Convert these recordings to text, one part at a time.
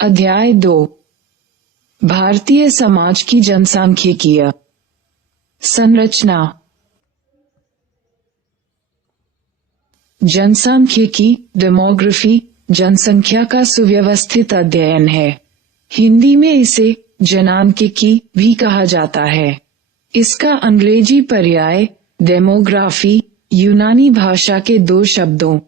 अध्याय 2 भारतीय समाज की जनसांख्यिकीय संरचना। जनसांख्यिकी डेमोग्राफी जनसंख्या का सुव्यवस्थित अध्ययन है। हिंदी में इसे जनांकिकी भी कहा जाता है। इसका अंग्रेजी पर्याय डेमोग्राफी यूनानी भाषा के दो शब्दों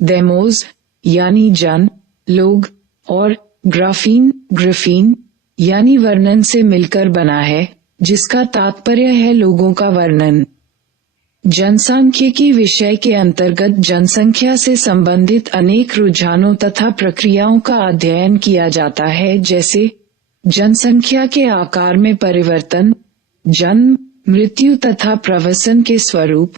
डेमोस यानी जन लोग और ग्राफीन यानी वर्णन से मिलकर बना है, जिसका तात्पर्य है लोगों का वर्णन। जनसांख्यिकी विषय के अंतर्गत जनसंख्या से संबंधित अनेक रुझानों तथा प्रक्रियाओं का अध्ययन किया जाता है, जैसे जनसंख्या के आकार में परिवर्तन, जन्म, मृत्यु तथा प्रवसन के स्वरूप,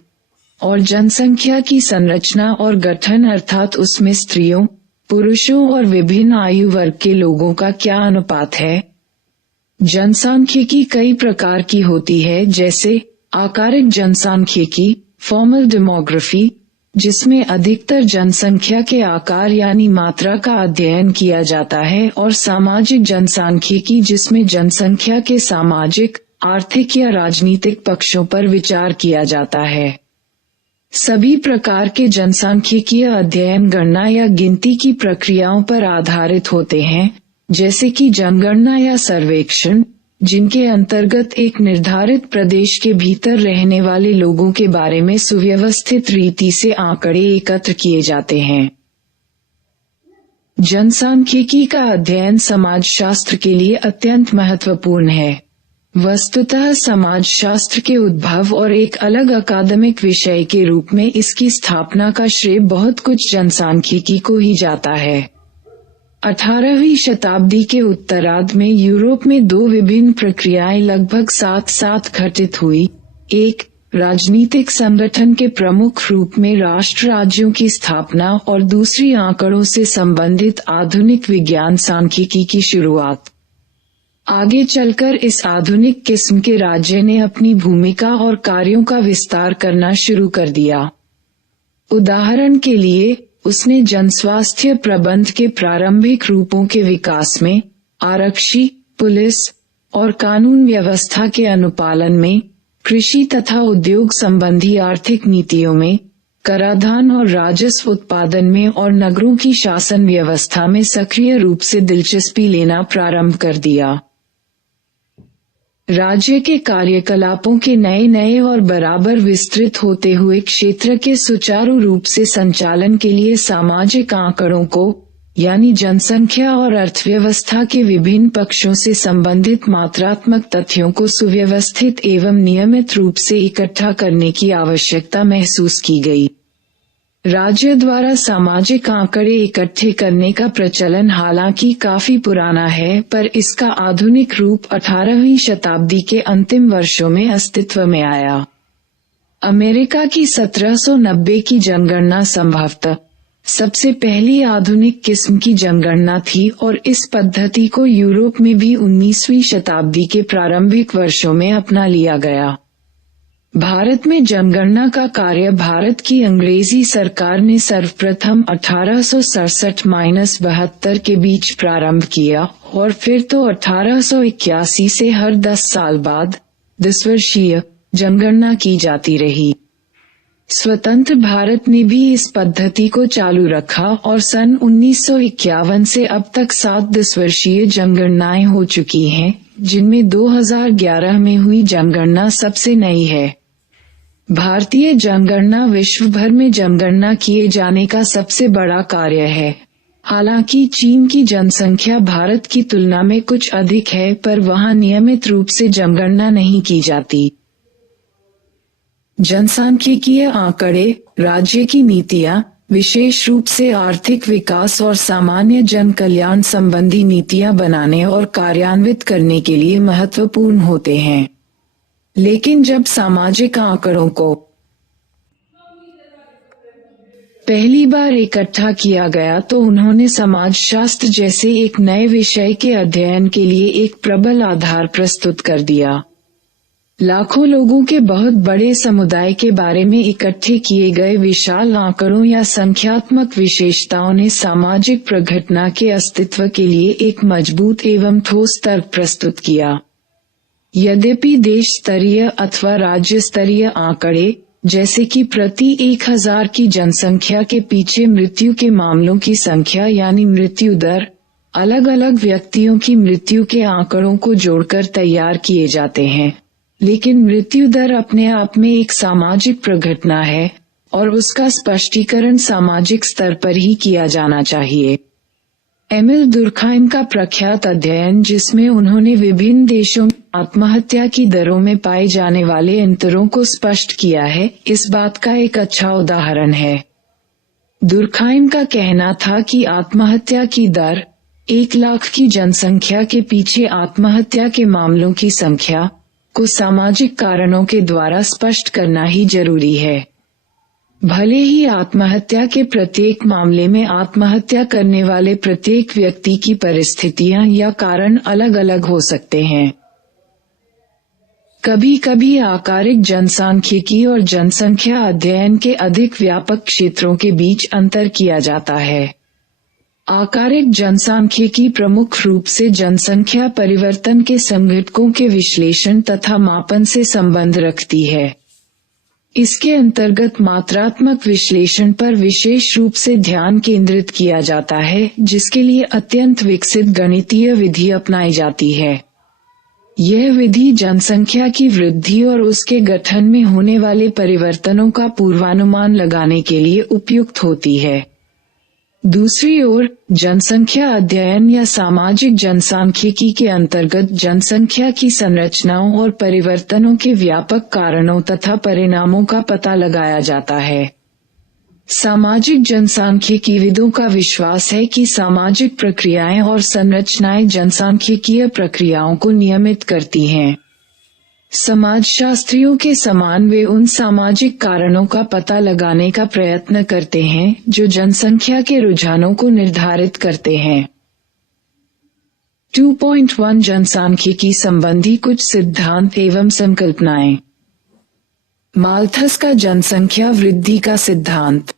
और जनसंख्या की संरचना और गठन अर्थात उसमें स्त्रियों, पुरुषों और विभिन्न आयु वर्ग के लोगों का क्या अनुपात है। जनसांख्यिकी कई प्रकार की होती है, जैसे आकारिक जनसांख्यिकी फॉर्मल डेमोग्राफी, जिसमें अधिकतर जनसंख्या के आकार यानी मात्रा का अध्ययन किया जाता है, और सामाजिक जनसांख्यिकी जिसमें जनसंख्या के सामाजिक, आर्थिक या राजनीतिक पक्षों पर विचार किया जाता है। सभी प्रकार के जनसांख्यिकीय अध्ययन गणना या गिनती की प्रक्रियाओं पर आधारित होते हैं, जैसे कि जनगणना या सर्वेक्षण, जिनके अंतर्गत एक निर्धारित प्रदेश के भीतर रहने वाले लोगों के बारे में सुव्यवस्थित रीति से आंकड़े एकत्र किए जाते हैं। जनसांख्यिकी का अध्ययन समाजशास्त्र के लिए अत्यंत महत्वपूर्ण है। वस्तुतः समाजशास्त्र के उद्भव और एक अलग अकादमिक विषय के रूप में इसकी स्थापना का श्रेय बहुत कुछ जनसांख्यिकी को ही जाता है। 18वीं शताब्दी के उत्तरार्ध में यूरोप में दो विभिन्न प्रक्रियाएं लगभग साथ साथ घटित हुई। एक, राजनीतिक संगठन के प्रमुख रूप में राष्ट्र राज्यों की स्थापना, और दूसरी आंकड़ों से संबंधित आधुनिक विज्ञान सांख्यिकी की शुरुआत। आगे चलकर इस आधुनिक किस्म के राज्य ने अपनी भूमिका और कार्यों का विस्तार करना शुरू कर दिया। उदाहरण के लिए, उसने जनस्वास्थ्य प्रबंध के प्रारंभिक रूपों के विकास में, आरक्षी, पुलिस और कानून व्यवस्था के अनुपालन में, कृषि तथा उद्योग संबंधी आर्थिक नीतियों में, कराधान और राजस्व उत्पादन में और नगरों की शासन व्यवस्था में सक्रिय रूप से दिलचस्पी लेना प्रारंभ कर दिया। राज्य के कार्यकलापों के नए और बराबर विस्तृत होते हुए क्षेत्र के सुचारू रूप से संचालन के लिए सामाजिक आंकड़ों को, यानी जनसंख्या और अर्थव्यवस्था के विभिन्न पक्षों से संबंधित मात्रात्मक तथ्यों को सुव्यवस्थित एवं नियमित रूप से इकट्ठा करने की आवश्यकता महसूस की गई। राज्य द्वारा सामाजिक आंकड़े इकट्ठे करने का प्रचलन हालांकि काफी पुराना है, पर इसका आधुनिक रूप 18वीं शताब्दी के अंतिम वर्षों में अस्तित्व में आया। अमेरिका की 1790 की जनगणना संभवतः सबसे पहली आधुनिक किस्म की जनगणना थी, और इस पद्धति को यूरोप में भी 19वीं शताब्दी के प्रारंभिक वर्षों में अपना लिया गया। भारत में जनगणना का कार्य भारत की अंग्रेजी सरकार ने सर्वप्रथम 1867-72 के बीच प्रारंभ किया, और फिर तो 1881 से हर 10 साल बाद 10 वर्षीय जनगणना की जाती रही। स्वतंत्र भारत ने भी इस पद्धति को चालू रखा, और सन 1951 से अब तक 7 10 वर्षीय जनगणनाएं हो चुकी हैं, जिनमें 2011 में हुई जनगणना सबसे नई है। भारतीय जनगणना विश्व भर में जनगणना किए जाने का सबसे बड़ा कार्य है। हालांकि चीन की जनसंख्या भारत की तुलना में कुछ अधिक है, पर वहां नियमित रूप से जनगणना नहीं की जाती। जनसांख्यिकीय आंकड़े राज्य की नीतियां, विशेष रूप से आर्थिक विकास और सामान्य जन कल्याण संबंधी नीतियां बनाने और कार्यान्वित करने के लिए महत्वपूर्ण होते हैं। लेकिन जब सामाजिक आंकड़ों को पहली बार इकट्ठा किया गया, तो उन्होंने समाजशास्त्र जैसे एक नए विषय के अध्ययन के लिए एक प्रबल आधार प्रस्तुत कर दिया। लाखों लोगों के बहुत बड़े समुदाय के बारे में इकट्ठे किए गए विशाल आंकड़ों या संख्यात्मक विशेषताओं ने सामाजिक प्रघटना के अस्तित्व के लिए एक मजबूत एवं ठोस तर्क प्रस्तुत किया। यद्यपि देश स्तरीय अथवा राज्य स्तरीय आंकड़े, जैसे कि प्रति 1000 की जनसंख्या के पीछे मृत्यु के मामलों की संख्या यानी मृत्यु दर, अलग अलग व्यक्तियों की मृत्यु के आंकड़ों को जोड़कर तैयार किए जाते हैं, लेकिन मृत्यु दर अपने आप में एक सामाजिक प्रघटना है और उसका स्पष्टीकरण सामाजिक स्तर पर ही किया जाना चाहिए। एमिल दुर्खाइम का प्रख्यात अध्ययन, जिसमें उन्होंने विभिन्न देशों में आत्महत्या की दरों में पाए जाने वाले अंतरों को स्पष्ट किया है, इस बात का एक अच्छा उदाहरण है। दुर्खाइम का कहना था कि आत्महत्या की दर 1 लाख की जनसंख्या के पीछे आत्महत्या के मामलों की संख्या को सामाजिक कारणों के द्वारा स्पष्ट करना ही जरूरी है। भले ही आत्महत्या के प्रत्येक मामले में आत्महत्या करने वाले प्रत्येक व्यक्ति की परिस्थितियां या कारण अलग अलग हो सकते हैं। कभी कभी आकारिक जनसांख्यिकी और जनसंख्या अध्ययन के अधिक व्यापक क्षेत्रों के बीच अंतर किया जाता है। आकारिक जनसांख्यिकी प्रमुख रूप से जनसंख्या परिवर्तन के संघटकों के विश्लेषण तथा मापन से संबंध रखती है। इसके अंतर्गत मात्रात्मक विश्लेषण पर विशेष रूप से ध्यान केंद्रित किया जाता है, जिसके लिए अत्यंत विकसित गणितीय विधि अपनाई जाती है। यह विधि जनसंख्या की वृद्धि और उसके गठन में होने वाले परिवर्तनों का पूर्वानुमान लगाने के लिए उपयुक्त होती है। दूसरी ओर, जनसंख्या अध्ययन या सामाजिक जनसांख्यिकी के अंतर्गत जनसंख्या की संरचनाओं और परिवर्तनों के व्यापक कारणों तथा परिणामों का पता लगाया जाता है। सामाजिक जनसांख्यिकीविदों का विश्वास है कि सामाजिक प्रक्रियाएं और संरचनाएं जनसांख्यिकीय प्रक्रियाओं को नियमित करती हैं। समाजशास्त्रियों के समान वे उन सामाजिक कारणों का पता लगाने का प्रयत्न करते हैं जो जनसंख्या के रुझानों को निर्धारित करते हैं। 2.1 जनसांख्यिकी संबंधी कुछ सिद्धांत एवं संकल्पनाएं। माल्थस का जनसंख्या वृद्धि का सिद्धांत।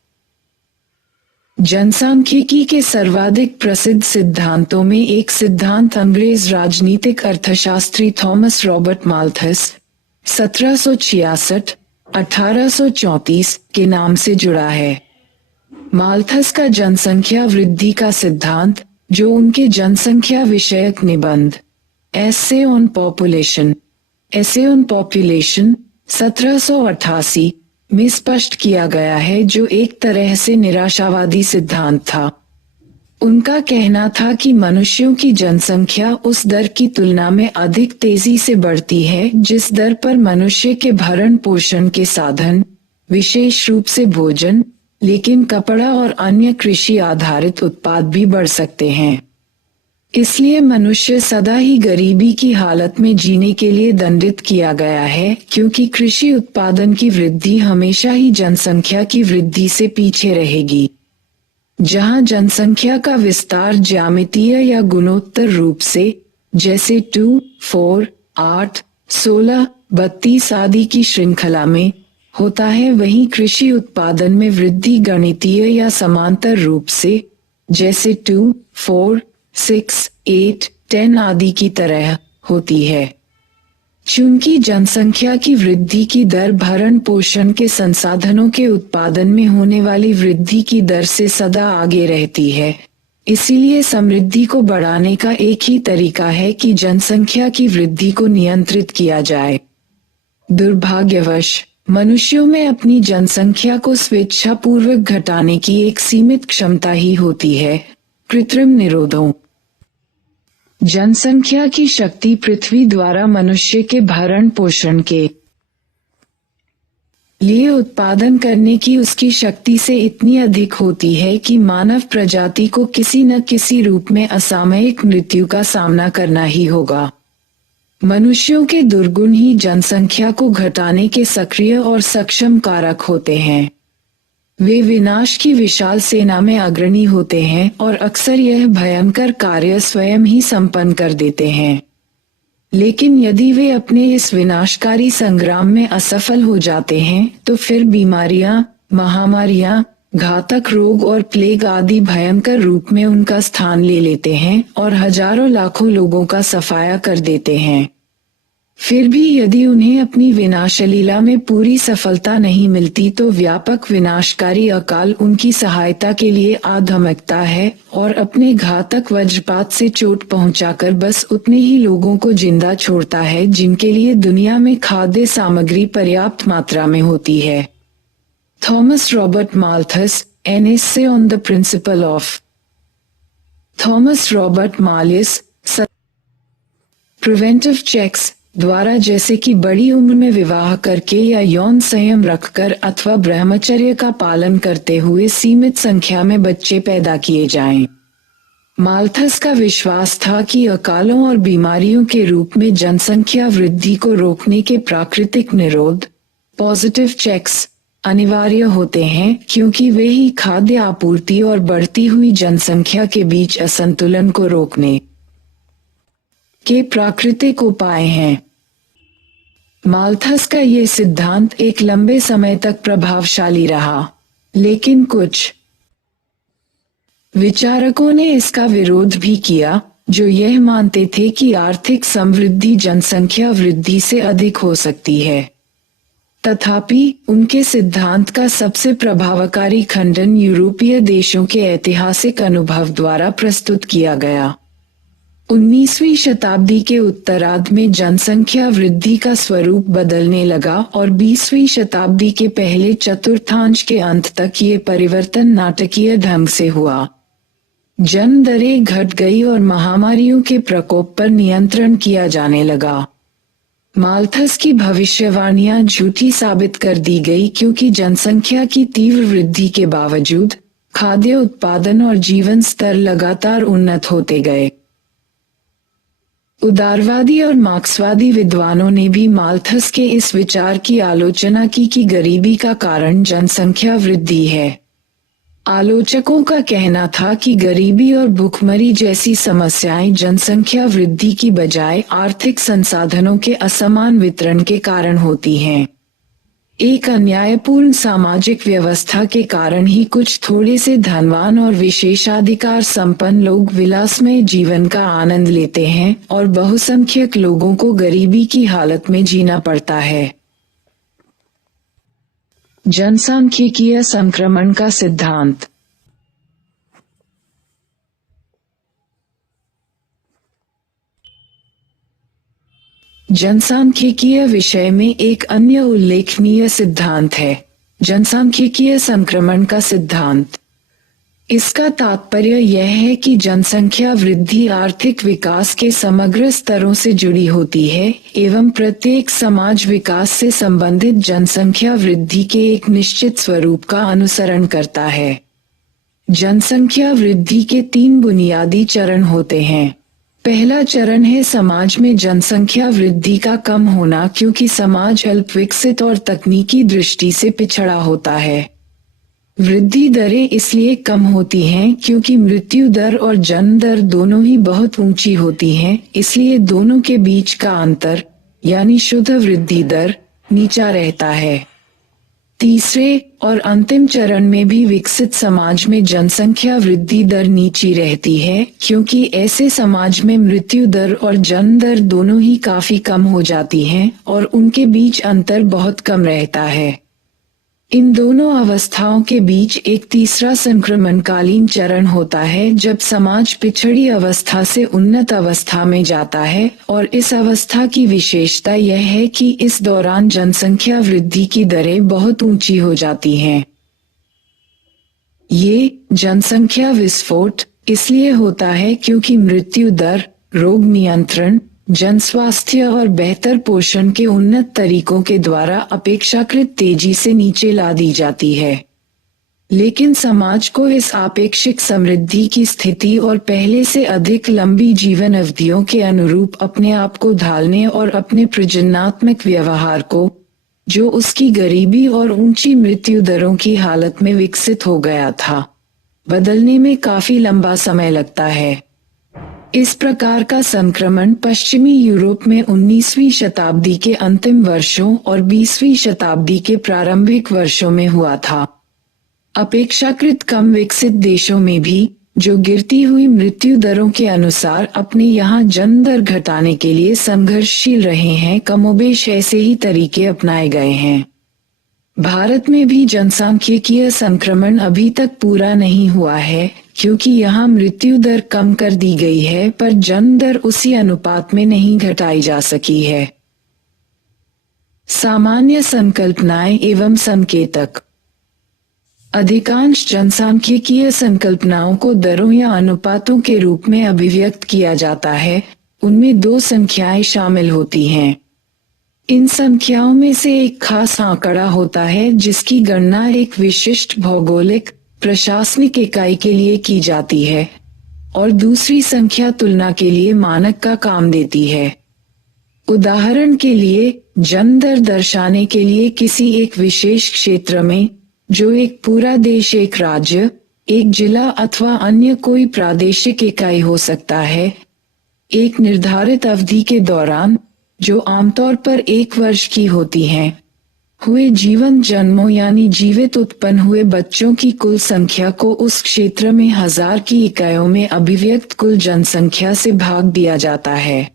जनसांख्यिकी के सर्वाधिक प्रसिद्ध सिद्धांतों में एक सिद्धांत अंग्रेज राजनीतिक अर्थशास्त्री थॉमस रॉबर्ट माल्थस 1766-1834 के नाम से जुड़ा है। माल्थस का जनसंख्या वृद्धि का सिद्धांत, जो उनके जनसंख्या विषयक निबंध एसे ऑन पॉपुलेशन 1788 में स्पष्ट किया गया है, जो एक तरह से निराशावादी सिद्धांत था। उनका कहना था कि मनुष्यों की जनसंख्या उस दर की तुलना में अधिक तेजी से बढ़ती है जिस दर पर मनुष्य के भरण पोषण के साधन, विशेष रूप से भोजन, लेकिन कपड़ा और अन्य कृषि आधारित उत्पाद भी बढ़ सकते हैं। इसलिए मनुष्य सदा ही गरीबी की हालत में जीने के लिए दंडित किया गया है, क्योंकि कृषि उत्पादन की वृद्धि हमेशा ही जनसंख्या की वृद्धि से पीछे रहेगी। जहां जनसंख्या का विस्तार ज्यामितीय या गुणोत्तर रूप से, जैसे 2, 4, 8, 16, 32 आदि की श्रृंखला में होता है, वहीं कृषि उत्पादन में वृद्धि गणितीय या समांतर रूप से, जैसे 2, 4, 6, 8, 10 आदि की तरह होती है। चूंकि जनसंख्या की वृद्धि की दर भरण पोषण के संसाधनों के उत्पादन में होने वाली वृद्धि की दर से सदा आगे रहती है, इसीलिए समृद्धि को बढ़ाने का एक ही तरीका है कि जनसंख्या की वृद्धि को नियंत्रित किया जाए। दुर्भाग्यवश मनुष्यों में अपनी जनसंख्या को स्वेच्छापूर्वक घटाने की एक सीमित क्षमता ही होती है। कृत्रिम निरोधों। जनसंख्या की शक्ति पृथ्वी द्वारा मनुष्य के भरण पोषण के लिए उत्पादन करने की उसकी शक्ति से इतनी अधिक होती है कि मानव प्रजाति को किसी न किसी रूप में असामयिक मृत्यु का सामना करना ही होगा। मनुष्यों के दुर्गुण ही जनसंख्या को घटाने के सक्रिय और सक्षम कारक होते हैं। वे विनाश की विशाल सेना में अग्रणी होते हैं और अक्सर यह भयंकर कार्य स्वयं ही संपन्न कर देते हैं। लेकिन यदि वे अपने इस विनाशकारी संग्राम में असफल हो जाते हैं तो फिर बीमारियां, महामारियां, घातक रोग और प्लेग आदि भयंकर रूप में उनका स्थान ले लेते हैं और हजारों लाखों लोगों का सफाया कर देते हैं। फिर भी यदि उन्हें अपनी विनाशलीला में पूरी सफलता नहीं मिलती तो व्यापक विनाशकारी अकाल उनकी सहायता के लिए आ धमकता है और अपने घातक वज्रपात से चोट पहुंचाकर बस उतने ही लोगों को जिंदा छोड़ता है जिनके लिए दुनिया में खाद्य सामग्री पर्याप्त मात्रा में होती है। Thomas Robert Malthus, an essay on the principle of Thomas Robert Malthus preventive checks द्वारा, जैसे कि बड़ी उम्र में विवाह करके या यौन संयम रखकर अथवा ब्रह्मचर्य का पालन करते हुए सीमित संख्या में बच्चे पैदा किए जाएं। माल्थस का विश्वास था कि अकालों और बीमारियों के रूप में जनसंख्या वृद्धि को रोकने के प्राकृतिक निरोध, पॉजिटिव चेक्स, अनिवार्य होते हैं क्योंकि वे ही खाद्य आपूर्ति और बढ़ती हुई जनसंख्या के बीच असंतुलन को रोकने के प्राकृतिक उपाय हैं। माल्थस का ये सिद्धांत एक लंबे समय तक प्रभावशाली रहा, लेकिन कुछ विचारकों ने इसका विरोध भी किया जो यह मानते थे कि आर्थिक समृद्धि जनसंख्या वृद्धि से अधिक हो सकती है। तथापि उनके सिद्धांत का सबसे प्रभावकारी खंडन यूरोपीय देशों के ऐतिहासिक अनुभव द्वारा प्रस्तुत किया गया। 19वीं शताब्दी के उत्तरार्ध में जनसंख्या वृद्धि का स्वरूप बदलने लगा और 20वीं शताब्दी के पहले चतुर्थांश के अंत तक ये परिवर्तन नाटकीय ढंग से हुआ। जन्म दरें घट गई और महामारियों के प्रकोप पर नियंत्रण किया जाने लगा। माल्थस की भविष्यवाणियां झूठी साबित कर दी गई क्योंकि जनसंख्या की तीव्र वृद्धि के बावजूद खाद्य उत्पादन और जीवन स्तर लगातार उन्नत होते गए। उदारवादी और मार्क्सवादी विद्वानों ने भी माल्थस के इस विचार की आलोचना की कि गरीबी का कारण जनसंख्या वृद्धि है। आलोचकों का कहना था कि गरीबी और भूखमरी जैसी समस्याएं जनसंख्या वृद्धि की बजाय आर्थिक संसाधनों के असमान वितरण के कारण होती हैं। एक अन्यायपूर्ण सामाजिक व्यवस्था के कारण ही कुछ थोड़े से धनवान और विशेषाधिकार संपन्न लोग विलासमय जीवन का आनंद लेते हैं और बहुसंख्यक लोगों को गरीबी की हालत में जीना पड़ता है। जनसांख्यिकीय संक्रमण का सिद्धांत। जनसांख्यिकीय विषय में एक अन्य उल्लेखनीय सिद्धांत है जनसांख्यिकीय संक्रमण का सिद्धांत। इसका तात्पर्य यह है कि जनसंख्या वृद्धि आर्थिक विकास के समग्र स्तरों से जुड़ी होती है एवं प्रत्येक समाज विकास से संबंधित जनसंख्या वृद्धि के एक निश्चित स्वरूप का अनुसरण करता है। जनसंख्या वृद्धि के 3 बुनियादी चरण होते हैं। पहला चरण है समाज में जनसंख्या वृद्धि का कम होना क्योंकि समाज अल्प विकसित और तकनीकी दृष्टि से पिछड़ा होता है। वृद्धि दरें इसलिए कम होती हैं क्योंकि मृत्यु दर और जन्म दर दोनों ही बहुत ऊंची होती हैं, इसलिए दोनों के बीच का अंतर यानी शुद्ध वृद्धि दर नीचा रहता है। तीसरे और अंतिम चरण में भी विकसित समाज में जनसंख्या वृद्धि दर नीची रहती है क्योंकि ऐसे समाज में मृत्यु दर और जन्म दर दोनों ही काफी कम हो जाती हैं और उनके बीच अंतर बहुत कम रहता है। इन दोनों अवस्थाओं के बीच एक तीसरा संक्रमणकालीन चरण होता है जब समाज पिछड़ी अवस्था से उन्नत अवस्था में जाता है और इस अवस्था की विशेषता यह है कि इस दौरान जनसंख्या वृद्धि की दरें बहुत ऊंची हो जाती हैं। ये जनसंख्या विस्फोट इसलिए होता है क्योंकि मृत्यु दर, रोग नियंत्रण, जन स्वास्थ्य और बेहतर पोषण के उन्नत तरीकों के द्वारा अपेक्षाकृत तेजी से नीचे ला दी जाती है। लेकिन समाज को इस आपेक्षिक समृद्धि की स्थिति और पहले से अधिक लंबी जीवन अवधियों के अनुरूप अपने आप को ढालने और अपने प्रजननात्मक व्यवहार को, जो उसकी गरीबी और ऊंची मृत्यु दरों की हालत में विकसित हो गया था, बदलने में काफी लंबा समय लगता है। इस प्रकार का संक्रमण पश्चिमी यूरोप में 19वीं शताब्दी के अंतिम वर्षों और 20वीं शताब्दी के प्रारंभिक वर्षों में हुआ था। अपेक्षाकृत कम विकसित देशों में भी, जो गिरती हुई मृत्यु दरों के अनुसार अपने यहाँ जन्म दर घटाने के लिए संघर्षशील रहे हैं, कमोबेश ऐसे ही तरीके अपनाए गए हैं। भारत में भी जनसांख्यिकीय संक्रमण अभी तक पूरा नहीं हुआ है, क्योंकि यहाँ मृत्यु दर कम कर दी गई है, पर जन्म दर उसी अनुपात में नहीं घटाई जा सकी है। सामान्य संकल्पनाएं एवं संकेतक। अधिकांश जनसांख्यिकीय संकल्पनाओं को दरों या अनुपातों के रूप में अभिव्यक्त किया जाता है। उनमें दो संख्याएं शामिल होती हैं। इन संख्याओं में से एक खास आंकड़ा होता है जिसकी गणना एक विशिष्ट भौगोलिक प्रशासनिक इकाई के लिए की जाती है, और दूसरी संख्या तुलना के लिए मानक का काम देती है। उदाहरण के लिए, जन्म दर दर्शाने के लिए किसी एक विशेष क्षेत्र में, जो एक पूरा देश, एक राज्य, एक जिला अथवा अन्य कोई प्रादेशिक इकाई हो सकता है, एक निर्धारित अवधि के दौरान, जो आमतौर पर 1 वर्ष की होती हैं, हुए जीवंत जन्मों यानी जीवित उत्पन्न हुए बच्चों की कुल संख्या को उस क्षेत्र में 1000 की इकाइयों में अभिव्यक्त कुल जनसंख्या से भाग दिया जाता है।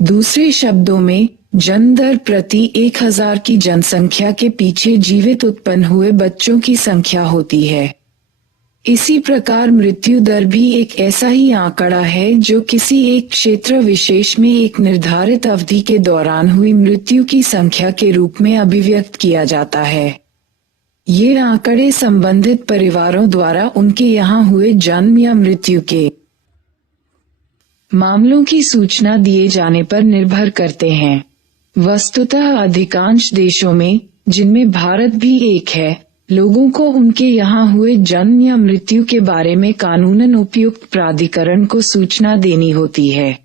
दूसरे शब्दों में, जन्म दर प्रति 1000 की जनसंख्या के पीछे जीवित उत्पन्न हुए बच्चों की संख्या होती है। इसी प्रकार मृत्यु दर भी एक ऐसा ही आंकड़ा है जो किसी एक क्षेत्र विशेष में एक निर्धारित अवधि के दौरान हुई मृत्यु की संख्या के रूप में अभिव्यक्त किया जाता है। ये आंकड़े संबंधित परिवारों द्वारा उनके यहाँ हुए जन्म या मृत्यु के मामलों की सूचना दिए जाने पर निर्भर करते हैं। वस्तुतः अधिकांश देशों में, जिनमें भारत भी एक है, लोगों को उनके यहाँ हुए जन्म या मृत्यु के बारे में कानूनन उपयुक्त प्राधिकरण को सूचना देनी होती है।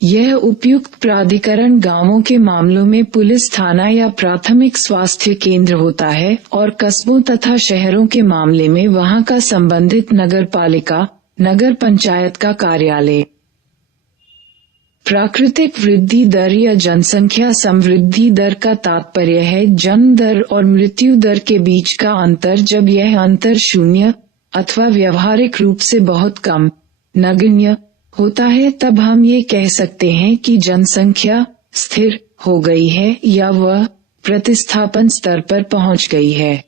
यह उपयुक्त प्राधिकरण गांवों के मामलों में पुलिस थाना या प्राथमिक स्वास्थ्य केंद्र होता है, और कस्बों तथा शहरों के मामले में वहां का संबंधित नगरपालिका, नगर पंचायत का कार्यालय। प्राकृतिक वृद्धि दर या जनसंख्या समवृद्धि दर का तात्पर्य है जन्म दर और मृत्यु दर के बीच का अंतर। जब यह अंतर शून्य अथवा व्यवहारिक रूप से बहुत कम, नगण्य होता है, तब हम ये कह सकते हैं कि जनसंख्या स्थिर हो गई है या वह प्रतिस्थापन स्तर पर पहुंच गई है।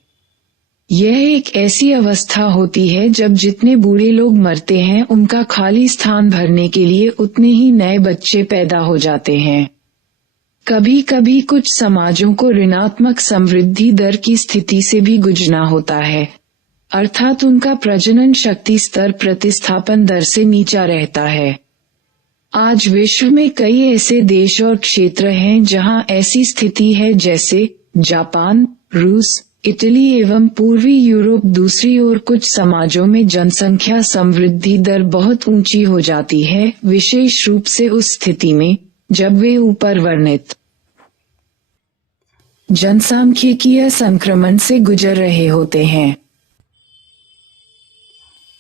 यह एक ऐसी अवस्था होती है जब जितने बूढ़े लोग मरते हैं उनका खाली स्थान भरने के लिए उतने ही नए बच्चे पैदा हो जाते हैं। कभी कभी कुछ समाजों को ऋणात्मक समवृद्धि दर की स्थिति से भी गुजरना होता है, अर्थात उनका प्रजनन शक्ति स्तर प्रतिस्थापन दर से नीचा रहता है। आज विश्व में कई ऐसे देश और क्षेत्र हैं जहां ऐसी स्थिति है, जैसे जापान, रूस, इटली एवं पूर्वी यूरोप। दूसरी ओर कुछ समाजों में जनसंख्या समवृद्धि दर बहुत ऊंची हो जाती है, विशेष रूप से उस स्थिति में जब वे ऊपर वर्णित जनसांख्यिकीय संक्रमण से गुजर रहे होते हैं।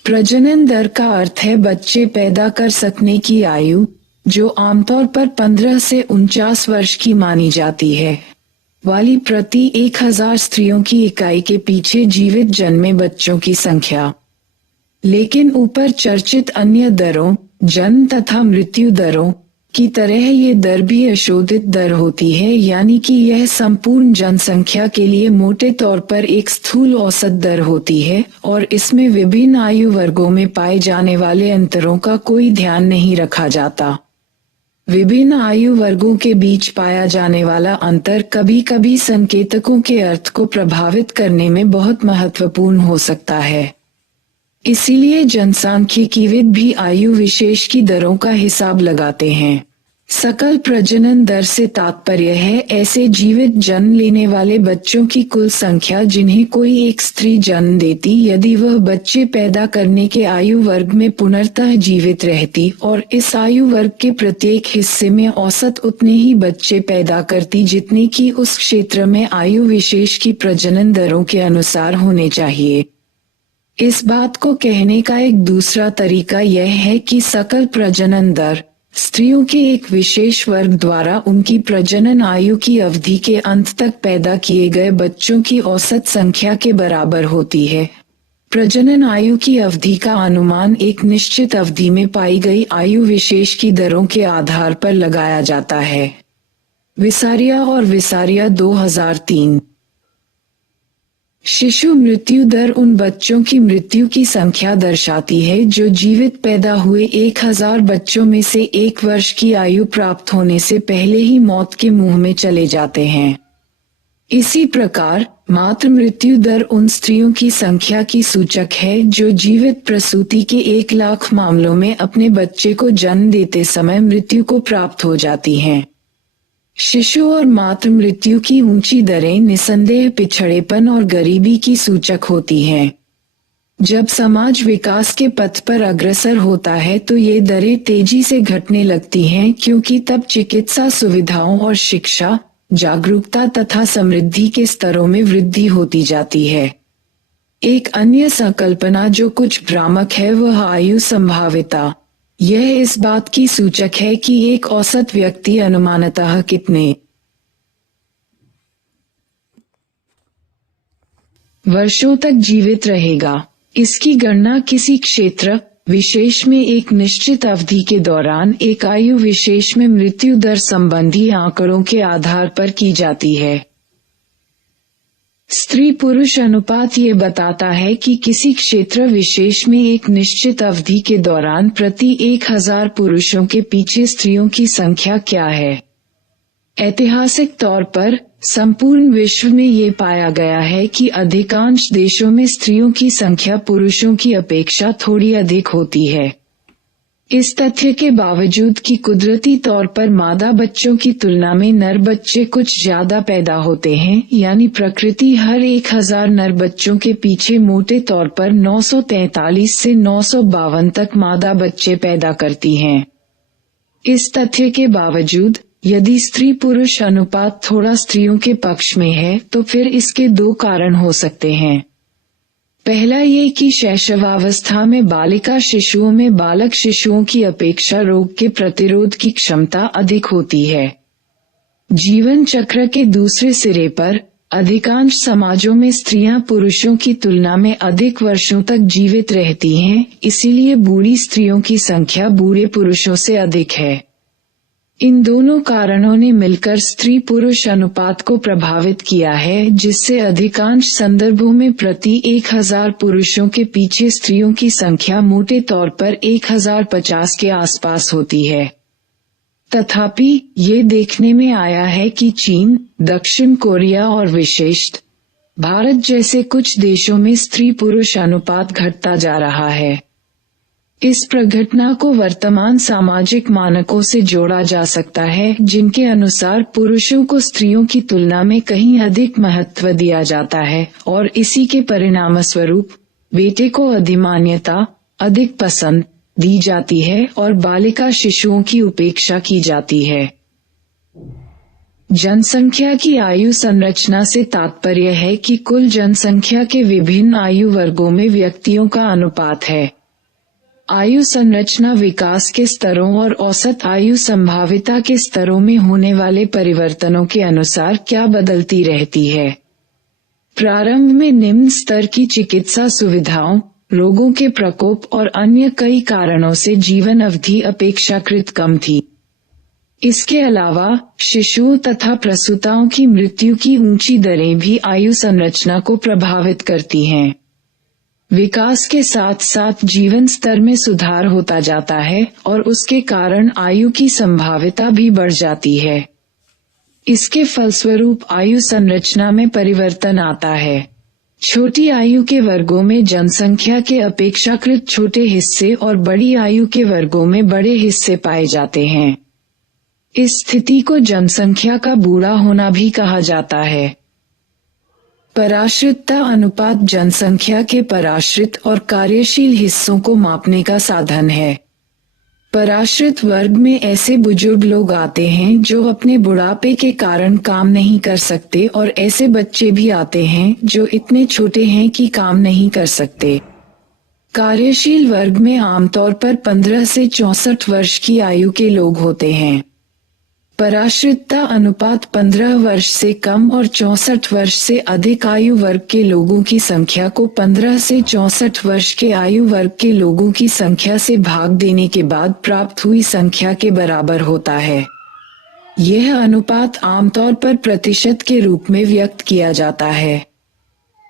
प्रजनन दर का अर्थ है बच्चे पैदा कर सकने की आयु, जो आमतौर पर 15 से 49 वर्ष की मानी जाती है, वाली प्रति 1000 स्त्रियों की इकाई के पीछे जीवित जन्मे बच्चों की संख्या। लेकिन ऊपर चर्चित अन्य दरों, जन्म तथा मृत्यु दरों की तरह ये दर भी अशोधित दर होती है, यानी कि यह संपूर्ण जनसंख्या के लिए मोटे तौर पर एक स्थूल औसत दर होती है, और इसमें विभिन्न आयु वर्गों में पाए जाने वाले अंतरों का कोई ध्यान नहीं रखा जाता। विभिन्न आयु वर्गों के बीच पाया जाने वाला अंतर कभी कभी संकेतकों के अर्थ को प्रभावित करने में बहुत महत्वपूर्ण हो सकता है। इसीलिए जनसांख्यिकीविद भी आयु विशेष की दरों का हिसाब लगाते हैं। सकल प्रजनन दर से तात्पर्य है ऐसे जीवित जन्म लेने वाले बच्चों की कुल संख्या जिन्हें कोई एक स्त्री जन्म देती, यदि वह बच्चे पैदा करने के आयु वर्ग में पुनर्तः जीवित रहती और इस आयु वर्ग के प्रत्येक हिस्से में औसत उतने ही बच्चे पैदा करती जितने की उस क्षेत्र में आयु विशेष की प्रजनन दरों के अनुसार होने चाहिए। इस बात को कहने का एक दूसरा तरीका यह है कि सकल प्रजनन दर स्त्रियों के एक विशेष वर्ग द्वारा उनकी प्रजनन आयु की अवधि के अंत तक पैदा किए गए बच्चों की औसत संख्या के बराबर होती है। प्रजनन आयु की अवधि का अनुमान एक निश्चित अवधि में पाई गई आयु विशेष की दरों के आधार पर लगाया जाता है। विसारिया और विसारिया 2003। शिशु मृत्यु दर उन बच्चों की मृत्यु की संख्या दर्शाती है जो जीवित पैदा हुए 1000 बच्चों में से 1 वर्ष की आयु प्राप्त होने से पहले ही मौत के मुंह में चले जाते हैं। इसी प्रकार मातृ मृत्यु दर उन स्त्रियों की संख्या की सूचक है जो जीवित प्रसूति के 1 लाख मामलों में अपने बच्चे को जन्म देते समय मृत्यु को प्राप्त हो जाती हैं। शिशु और मातृ मृत्यु की ऊंची दरें निसंदेह पिछड़ेपन और गरीबी की सूचक होती हैं। जब समाज विकास के पथ पर अग्रसर होता है तो ये दरें तेजी से घटने लगती हैं क्योंकि तब चिकित्सा सुविधाओं और शिक्षा, जागरूकता तथा समृद्धि के स्तरों में वृद्धि होती जाती है। एक अन्य संकल्पना जो कुछ भ्रामक है वह आयु संभाव्यता। यह इस बात की सूचक है कि एक औसत व्यक्ति अनुमानतः कितने वर्षों तक जीवित रहेगा। इसकी गणना किसी क्षेत्र विशेष में एक निश्चित अवधि के दौरान एक आयु विशेष में मृत्यु दर संबंधी आंकड़ों के आधार पर की जाती है। स्त्री पुरुष अनुपात ये बताता है कि किसी क्षेत्र विशेष में एक निश्चित अवधि के दौरान प्रति 1000 पुरुषों के पीछे स्त्रियों की संख्या क्या है। ऐतिहासिक तौर पर संपूर्ण विश्व में ये पाया गया है कि अधिकांश देशों में स्त्रियों की संख्या पुरुषों की अपेक्षा थोड़ी अधिक होती है। इस तथ्य के बावजूद कि कुदरती तौर पर मादा बच्चों की तुलना में नर बच्चे कुछ ज्यादा पैदा होते हैं, यानी प्रकृति हर 1000 नर बच्चों के पीछे मोटे तौर पर 943 से 952 तक मादा बच्चे पैदा करती हैं। इस तथ्य के बावजूद यदि स्त्री पुरुष अनुपात थोड़ा स्त्रियों के पक्ष में है तो फिर इसके 2 कारण हो सकते हैं। पहला ये कि शैशवावस्था में बालिका शिशुओं में बालक शिशुओं की अपेक्षा रोग के प्रतिरोध की क्षमता अधिक होती है। जीवन चक्र के दूसरे सिरे पर अधिकांश समाजों में स्त्रियां पुरुषों की तुलना में अधिक वर्षों तक जीवित रहती हैं, इसीलिए बूढ़ी स्त्रियों की संख्या बूढ़े पुरुषों से अधिक है। इन दोनों कारणों ने मिलकर स्त्री पुरुष अनुपात को प्रभावित किया है, जिससे अधिकांश संदर्भों में प्रति 1000 पुरुषों के पीछे स्त्रियों की संख्या मोटे तौर पर 1050 के आसपास होती है। तथापि ये देखने में आया है कि चीन, दक्षिण कोरिया और विशेषतः भारत जैसे कुछ देशों में स्त्री पुरुष अनुपात घटता जा रहा है। इस प्रघटना को वर्तमान सामाजिक मानकों से जोड़ा जा सकता है, जिनके अनुसार पुरुषों को स्त्रियों की तुलना में कहीं अधिक महत्व दिया जाता है और इसी के परिणामस्वरूप बेटे को अधिमान्यता अधिक पसंद दी जाती है और बालिका शिशुओं की उपेक्षा की जाती है। जनसंख्या की आयु संरचना से तात्पर्य है कि कुल जनसंख्या के विभिन्न आयु वर्गों में व्यक्तियों का अनुपात है। आयु संरचना विकास के स्तरों और औसत आयु संभाव्यता के स्तरों में होने वाले परिवर्तनों के अनुसार क्या बदलती रहती है। प्रारंभ में निम्न स्तर की चिकित्सा सुविधाओं, रोगों के प्रकोप और अन्य कई कारणों से जीवन अवधि अपेक्षाकृत कम थी। इसके अलावा शिशुओं तथा प्रसूताओं की मृत्यु की ऊंची दरें भी आयु संरचना को प्रभावित करती हैं। विकास के साथ साथ जीवन स्तर में सुधार होता जाता है और उसके कारण आयु की संभाव्यता भी बढ़ जाती है। इसके फलस्वरूप आयु संरचना में परिवर्तन आता है। छोटी आयु के वर्गों में जनसंख्या के अपेक्षाकृत छोटे हिस्से और बड़ी आयु के वर्गों में बड़े हिस्से पाए जाते हैं। इस स्थिति को जनसंख्या का बूढ़ा होना भी कहा जाता है। पराश्रितता अनुपात जनसंख्या के पराश्रित और कार्यशील हिस्सों को मापने का साधन है। पराश्रित वर्ग में ऐसे बुजुर्ग लोग आते हैं जो अपने बुढ़ापे के कारण काम नहीं कर सकते और ऐसे बच्चे भी आते हैं जो इतने छोटे हैं कि काम नहीं कर सकते। कार्यशील वर्ग में आमतौर पर 15 से 64 वर्ष की आयु के लोग होते हैं। पराश्रितता अनुपात 15 वर्ष से कम और 64 वर्ष से अधिक आयु वर्ग के लोगों की संख्या को 15 से 64 वर्ष के आयु वर्ग के लोगों की संख्या से भाग देने के बाद प्राप्त हुई संख्या के बराबर होता है। यह अनुपात आमतौर पर प्रतिशत के रूप में व्यक्त किया जाता है।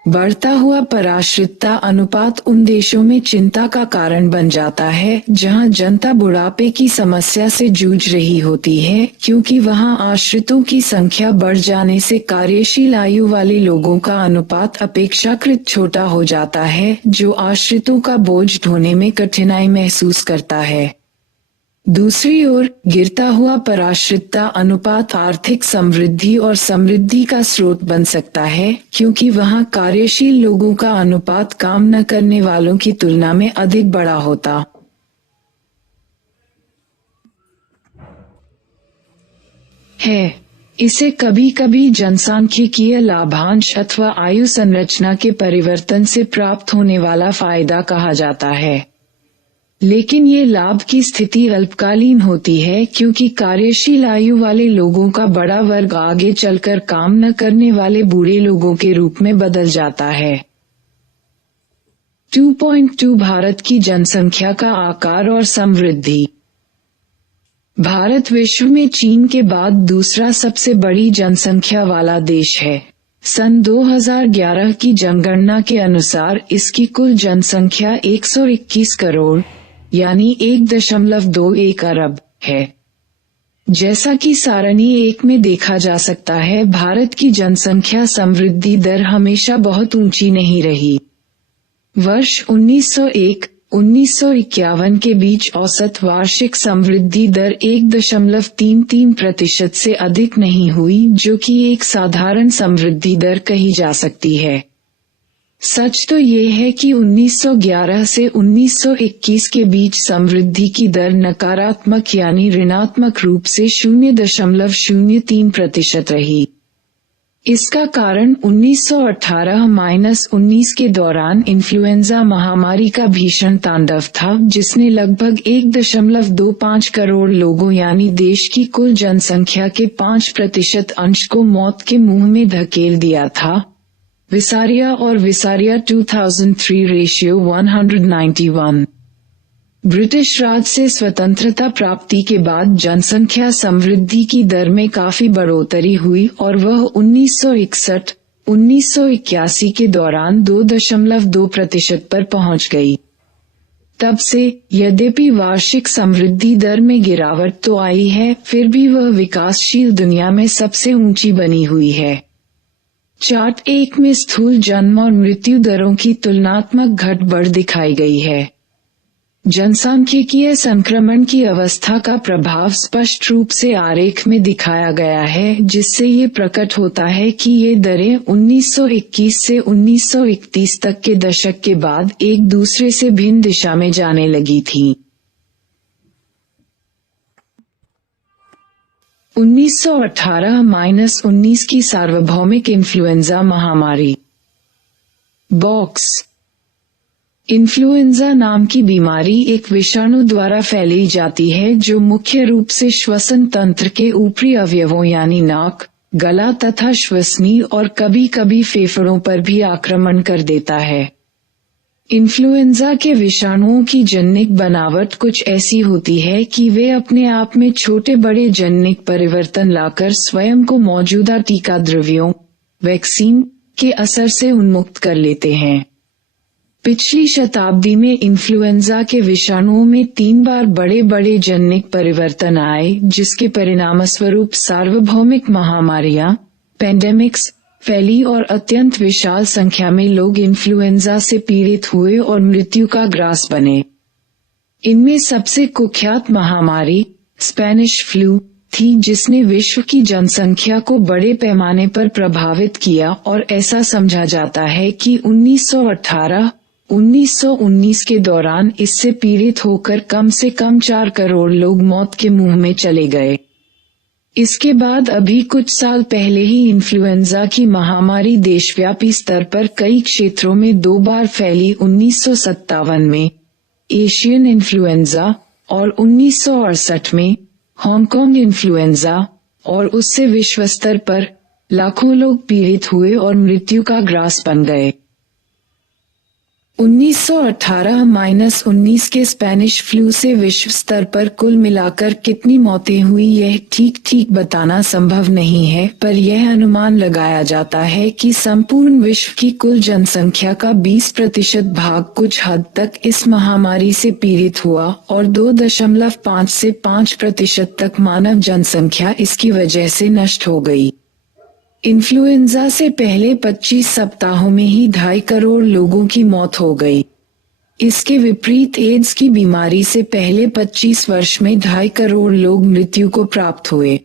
बढ़ता हुआ पराश्रितता अनुपात उन देशों में चिंता का कारण बन जाता है जहां जनता बुढ़ापे की समस्या से जूझ रही होती है, क्योंकि वहां आश्रितों की संख्या बढ़ जाने से कार्यशील आयु वाले लोगों का अनुपात अपेक्षाकृत छोटा हो जाता है, जो आश्रितों का बोझ ढोने में कठिनाई महसूस करता है। दूसरी ओर, गिरता हुआ पराश्रितता अनुपात आर्थिक समृद्धि और समृद्धि का स्रोत बन सकता है, क्योंकि वहां कार्यशील लोगों का अनुपात काम न करने वालों की तुलना में अधिक बड़ा होता है। इसे कभी कभी जनसांख्यिकीय लाभांश अथवा आयु संरचना के परिवर्तन से प्राप्त होने वाला फायदा कहा जाता है। लेकिन ये लाभ की स्थिति अल्पकालीन होती है, क्योंकि कार्यशील आयु वाले लोगों का बड़ा वर्ग आगे चलकर काम न करने वाले बूढ़े लोगों के रूप में बदल जाता है। 2.2 भारत की जनसंख्या का आकार और समृद्धि। भारत विश्व में चीन के बाद दूसरा सबसे बड़ी जनसंख्या वाला देश है। सन 2011 की जनगणना के अनुसार इसकी कुल जनसंख्या 121 करोड़ यानी 1.21 अरब है। जैसा कि सारणी 1 में देखा जा सकता है, भारत की जनसंख्या समृद्धि दर हमेशा बहुत ऊंची नहीं रही। वर्ष 1901-1951 के बीच औसत वार्षिक समृद्धि दर 1.33% से अधिक नहीं हुई, जो कि एक साधारण समृद्धि दर कही जा सकती है। सच तो ये है कि 1911 से 1921 के बीच समृद्धि की दर नकारात्मक यानी ऋणात्मक रूप से 0.03% रही। इसका कारण 1918-19 के दौरान इन्फ्लुएंजा महामारी का भीषण तांडव था, जिसने लगभग 1.25 करोड़ लोगों यानी देश की कुल जनसंख्या के 5% अंश को मौत के मुंह में धकेल दिया था। विसारिया और विसारिया 2003 रेशियो 191। ब्रिटिश राज से स्वतंत्रता प्राप्ति के बाद जनसंख्या समृद्धि की दर में काफी बढ़ोतरी हुई और वह 1961-1981 के दौरान 2.2% पर पहुंच गई। तब से, यद्यपि वार्षिक समृद्धि दर में गिरावट तो आई है, फिर भी वह विकासशील दुनिया में सबसे ऊंची बनी हुई है। चार्ट 1 में स्थूल जन्म और मृत्यु दरों की तुलनात्मक घट-बढ़ दिखाई गई है। जनसांख्यिकीय संक्रमण की अवस्था का प्रभाव स्पष्ट रूप से आरेख में दिखाया गया है, जिससे ये प्रकट होता है कि ये दरें 1921 से 1931 तक के दशक के बाद एक दूसरे से भिन्न दिशा में जाने लगी थीं। 1918-19 की सार्वभौमिक इन्फ्लुएंजा महामारी। बॉक्स इन्फ्लुएंजा नाम की बीमारी एक विषाणु द्वारा फैलाई जाती है, जो मुख्य रूप से श्वसन तंत्र के ऊपरी अवयवों यानी नाक, गला तथा श्वसनी और कभी-कभी फेफड़ों पर भी आक्रमण कर देता है। इन्फ्लुएंजा के विषाणुओं की जनिक बनावट कुछ ऐसी होती है कि वे अपने आप में छोटे बड़े जनिक परिवर्तन लाकर स्वयं को मौजूदा टीका द्रव्यों, वैक्सीन, के असर से उन्मुक्त कर लेते हैं। पिछली शताब्दी में इन्फ्लुएंजा के विषाणुओं में 3 बार बड़े बड़े जनिक परिवर्तन आए, जिसके परिणामस्वरूप सार्वभौमिक महामारियां, पेंडेमिक्स, फैली और अत्यंत विशाल संख्या में लोग इन्फ्लुएंजा से पीड़ित हुए और मृत्यु का ग्रास बने। इनमें सबसे कुख्यात महामारी स्पेनिश फ्लू थी, जिसने विश्व की जनसंख्या को बड़े पैमाने पर प्रभावित किया और ऐसा समझा जाता है कि 1918-1919 के दौरान इससे पीड़ित होकर कम से कम 4 करोड़ लोग मौत के मुंह में चले गए। इसके बाद अभी कुछ साल पहले ही इन्फ्लुएंजा की महामारी देशव्यापी स्तर पर कई क्षेत्रों में 2 बार फैली। 1957 में एशियन इन्फ्लुएंजा और 1968 में हांगकांग इन्फ्लुएंजा, और उससे विश्व स्तर पर लाखों लोग पीड़ित हुए और मृत्यु का ग्रास बन गए। 1918-19 के स्पेनिश फ्लू से विश्व स्तर पर कुल मिलाकर कितनी मौतें हुई यह ठीक बताना संभव नहीं है, पर यह अनुमान लगाया जाता है कि संपूर्ण विश्व की कुल जनसंख्या का 20% भाग कुछ हद तक इस महामारी से पीड़ित हुआ और 2.5 से 5% तक मानव जनसंख्या इसकी वजह से नष्ट हो गई। इन्फ्लुएंजा से पहले 25 सप्ताहों में ही 2.5 करोड़ लोगों की मौत हो गई। इसके विपरीत एड्स की बीमारी से पहले 25 वर्ष में 2.5 करोड़ लोग मृत्यु को प्राप्त हुए।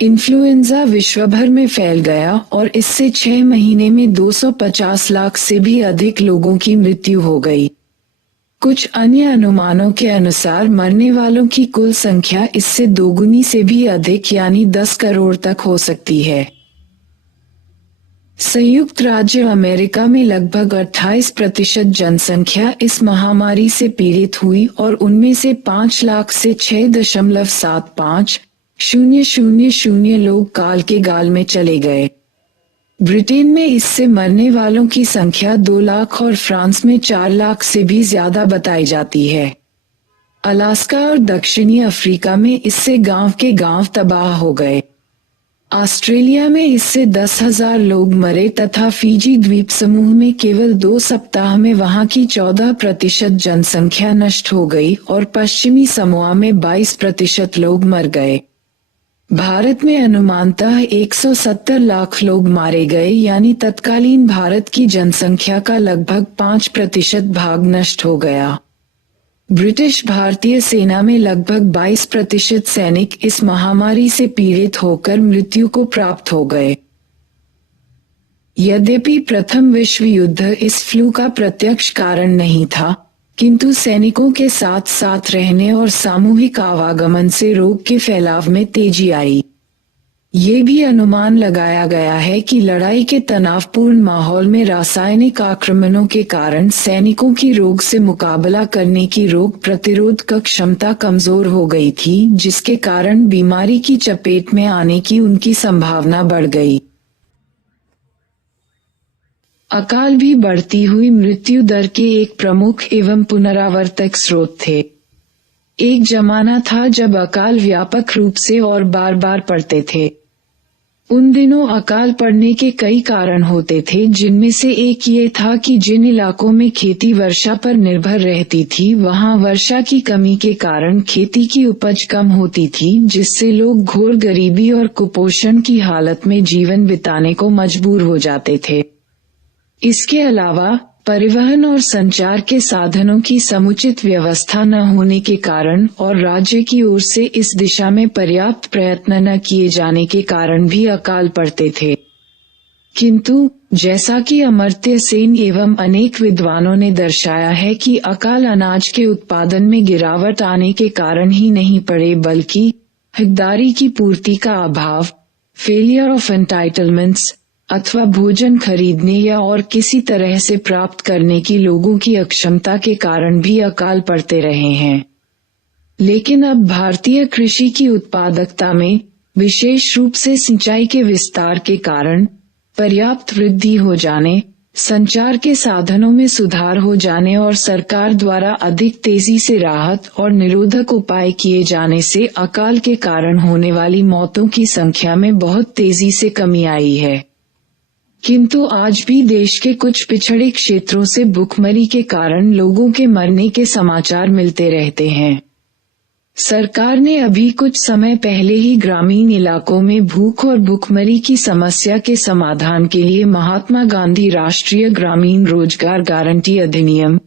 इन्फ्लुएंजा विश्व भर में फैल गया और इससे 6 महीने में 250 लाख से भी अधिक लोगों की मृत्यु हो गई। कुछ अन्य अनुमानों के अनुसार मरने वालों की कुल संख्या इससे दोगुनी से भी अधिक यानी 10 करोड़ तक हो सकती है। संयुक्त राज्य अमेरिका में लगभग 28% जनसंख्या इस महामारी से पीड़ित हुई और उनमें से 5 लाख से 6.75 लोग काल के गाल में चले गए। ब्रिटेन में इससे मरने वालों की संख्या 2 लाख और फ्रांस में 4 लाख से भी ज्यादा बताई जाती है। अलास्का और दक्षिणी अफ्रीका में इससे गांव के गांव तबाह हो गए। ऑस्ट्रेलिया में इससे 10,000 लोग मरे तथा फिजी द्वीप समूह में केवल 2 सप्ताह में वहां की 14% जनसंख्या नष्ट हो गई और पश्चिमी समोआ में 22% लोग मर गए। भारत में अनुमानतः 170 लाख लोग मारे गए यानी तत्कालीन भारत की जनसंख्या का लगभग 5% भाग नष्ट हो गया। ब्रिटिश भारतीय सेना में लगभग 22% सैनिक इस महामारी से पीड़ित होकर मृत्यु को प्राप्त हो गए। यद्यपि प्रथम विश्व युद्ध इस फ्लू का प्रत्यक्ष कारण नहीं था, किंतु सैनिकों के साथ साथ रहने और सामूहिक आवागमन से रोग के फैलाव में तेजी आई। ये भी अनुमान लगाया गया है कि लड़ाई के तनावपूर्ण माहौल में रासायनिक आक्रमणों के कारण सैनिकों की रोग से मुकाबला करने की रोग प्रतिरोधक क्षमता कमजोर हो गई थी, जिसके कारण बीमारी की चपेट में आने की उनकी संभावना बढ़ गई। अकाल भी बढ़ती हुई मृत्यु दर के एक प्रमुख एवं पुनरावर्तक स्रोत थे। एक जमाना था जब अकाल व्यापक रूप से और बार बार पड़ते थे। उन दिनों अकाल पड़ने के कई कारण होते थे, जिनमें से एक ये था कि जिन इलाकों में खेती वर्षा पर निर्भर रहती थी वहां वर्षा की कमी के कारण खेती की उपज कम होती थी, जिससे लोग घोर गरीबी और कुपोषण की हालत में जीवन बिताने को मजबूर हो जाते थे। इसके अलावा परिवहन और संचार के साधनों की समुचित व्यवस्था न होने के कारण और राज्य की ओर से इस दिशा में पर्याप्त प्रयत्न न किए जाने के कारण भी अकाल पड़ते थे। किंतु जैसा कि अमर्त्य सेन एवं अनेक विद्वानों ने दर्शाया है कि अकाल अनाज के उत्पादन में गिरावट आने के कारण ही नहीं पड़े, बल्कि हितग्राही की पूर्ति का अभाव, फेलियर ऑफ एंटाइटलमेंट्स, अथवा भोजन खरीदने या और किसी तरह से प्राप्त करने की लोगों की अक्षमता के कारण भी अकाल पड़ते रहे हैं। लेकिन अब भारतीय कृषि की उत्पादकता में, विशेष रूप से सिंचाई के विस्तार के कारण, पर्याप्त वृद्धि हो जाने, संचार के साधनों में सुधार हो जाने और सरकार द्वारा अधिक तेजी से राहत और निरोधक उपाय किए जाने से अकाल के कारण होने वाली मौतों की संख्या में बहुत तेजी से कमी आई है। किंतु आज भी देश के कुछ पिछड़े क्षेत्रों से भूखमरी के कारण लोगों के मरने के समाचार मिलते रहते हैं। सरकार ने अभी कुछ समय पहले ही ग्रामीण इलाकों में भूख और भूखमरी की समस्या के समाधान के लिए महात्मा गांधी राष्ट्रीय ग्रामीण रोजगार गारंटी अधिनियम,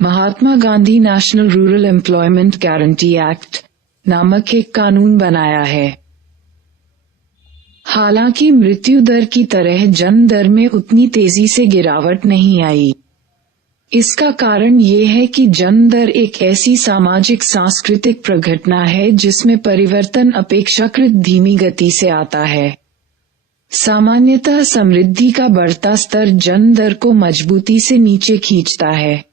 Mahatma Gandhi National Rural Employment Guarantee Act नामक एक कानून बनाया है। हालांकि मृत्यु दर की तरह जन्म दर में उतनी तेजी से गिरावट नहीं आई। इसका कारण ये है कि जन्म दर एक ऐसी सामाजिक सांस्कृतिक प्रघटना है जिसमें परिवर्तन अपेक्षाकृत धीमी गति से आता है। सामान्यतः समृद्धि का बढ़ता स्तर जन्म दर को मजबूती से नीचे खींचता है।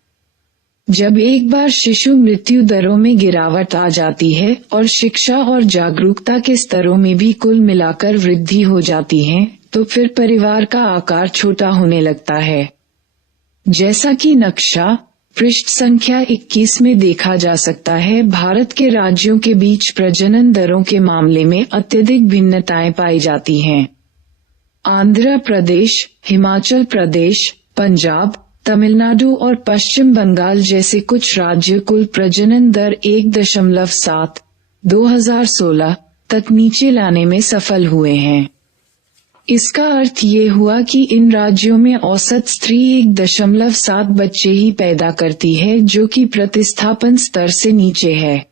जब एक बार शिशु मृत्यु दरों में गिरावट आ जाती है और शिक्षा और जागरूकता के स्तरों में भी कुल मिलाकर वृद्धि हो जाती है, तो फिर परिवार का आकार छोटा होने लगता है। जैसा कि नक्शा पृष्ठ संख्या 21 में देखा जा सकता है, भारत के राज्यों के बीच प्रजनन दरों के मामले में अत्यधिक भिन्नताएं पाई जाती हैं। आंध्र प्रदेश, हिमाचल प्रदेश, पंजाब, तमिलनाडु और पश्चिम बंगाल जैसे कुछ राज्य कुल प्रजनन दर 1.7 2016 तक नीचे लाने में सफल हुए हैं। इसका अर्थ ये हुआ कि इन राज्यों में औसत स्त्री 1.7 बच्चे ही पैदा करती है, जो कि प्रतिस्थापन स्तर से नीचे है।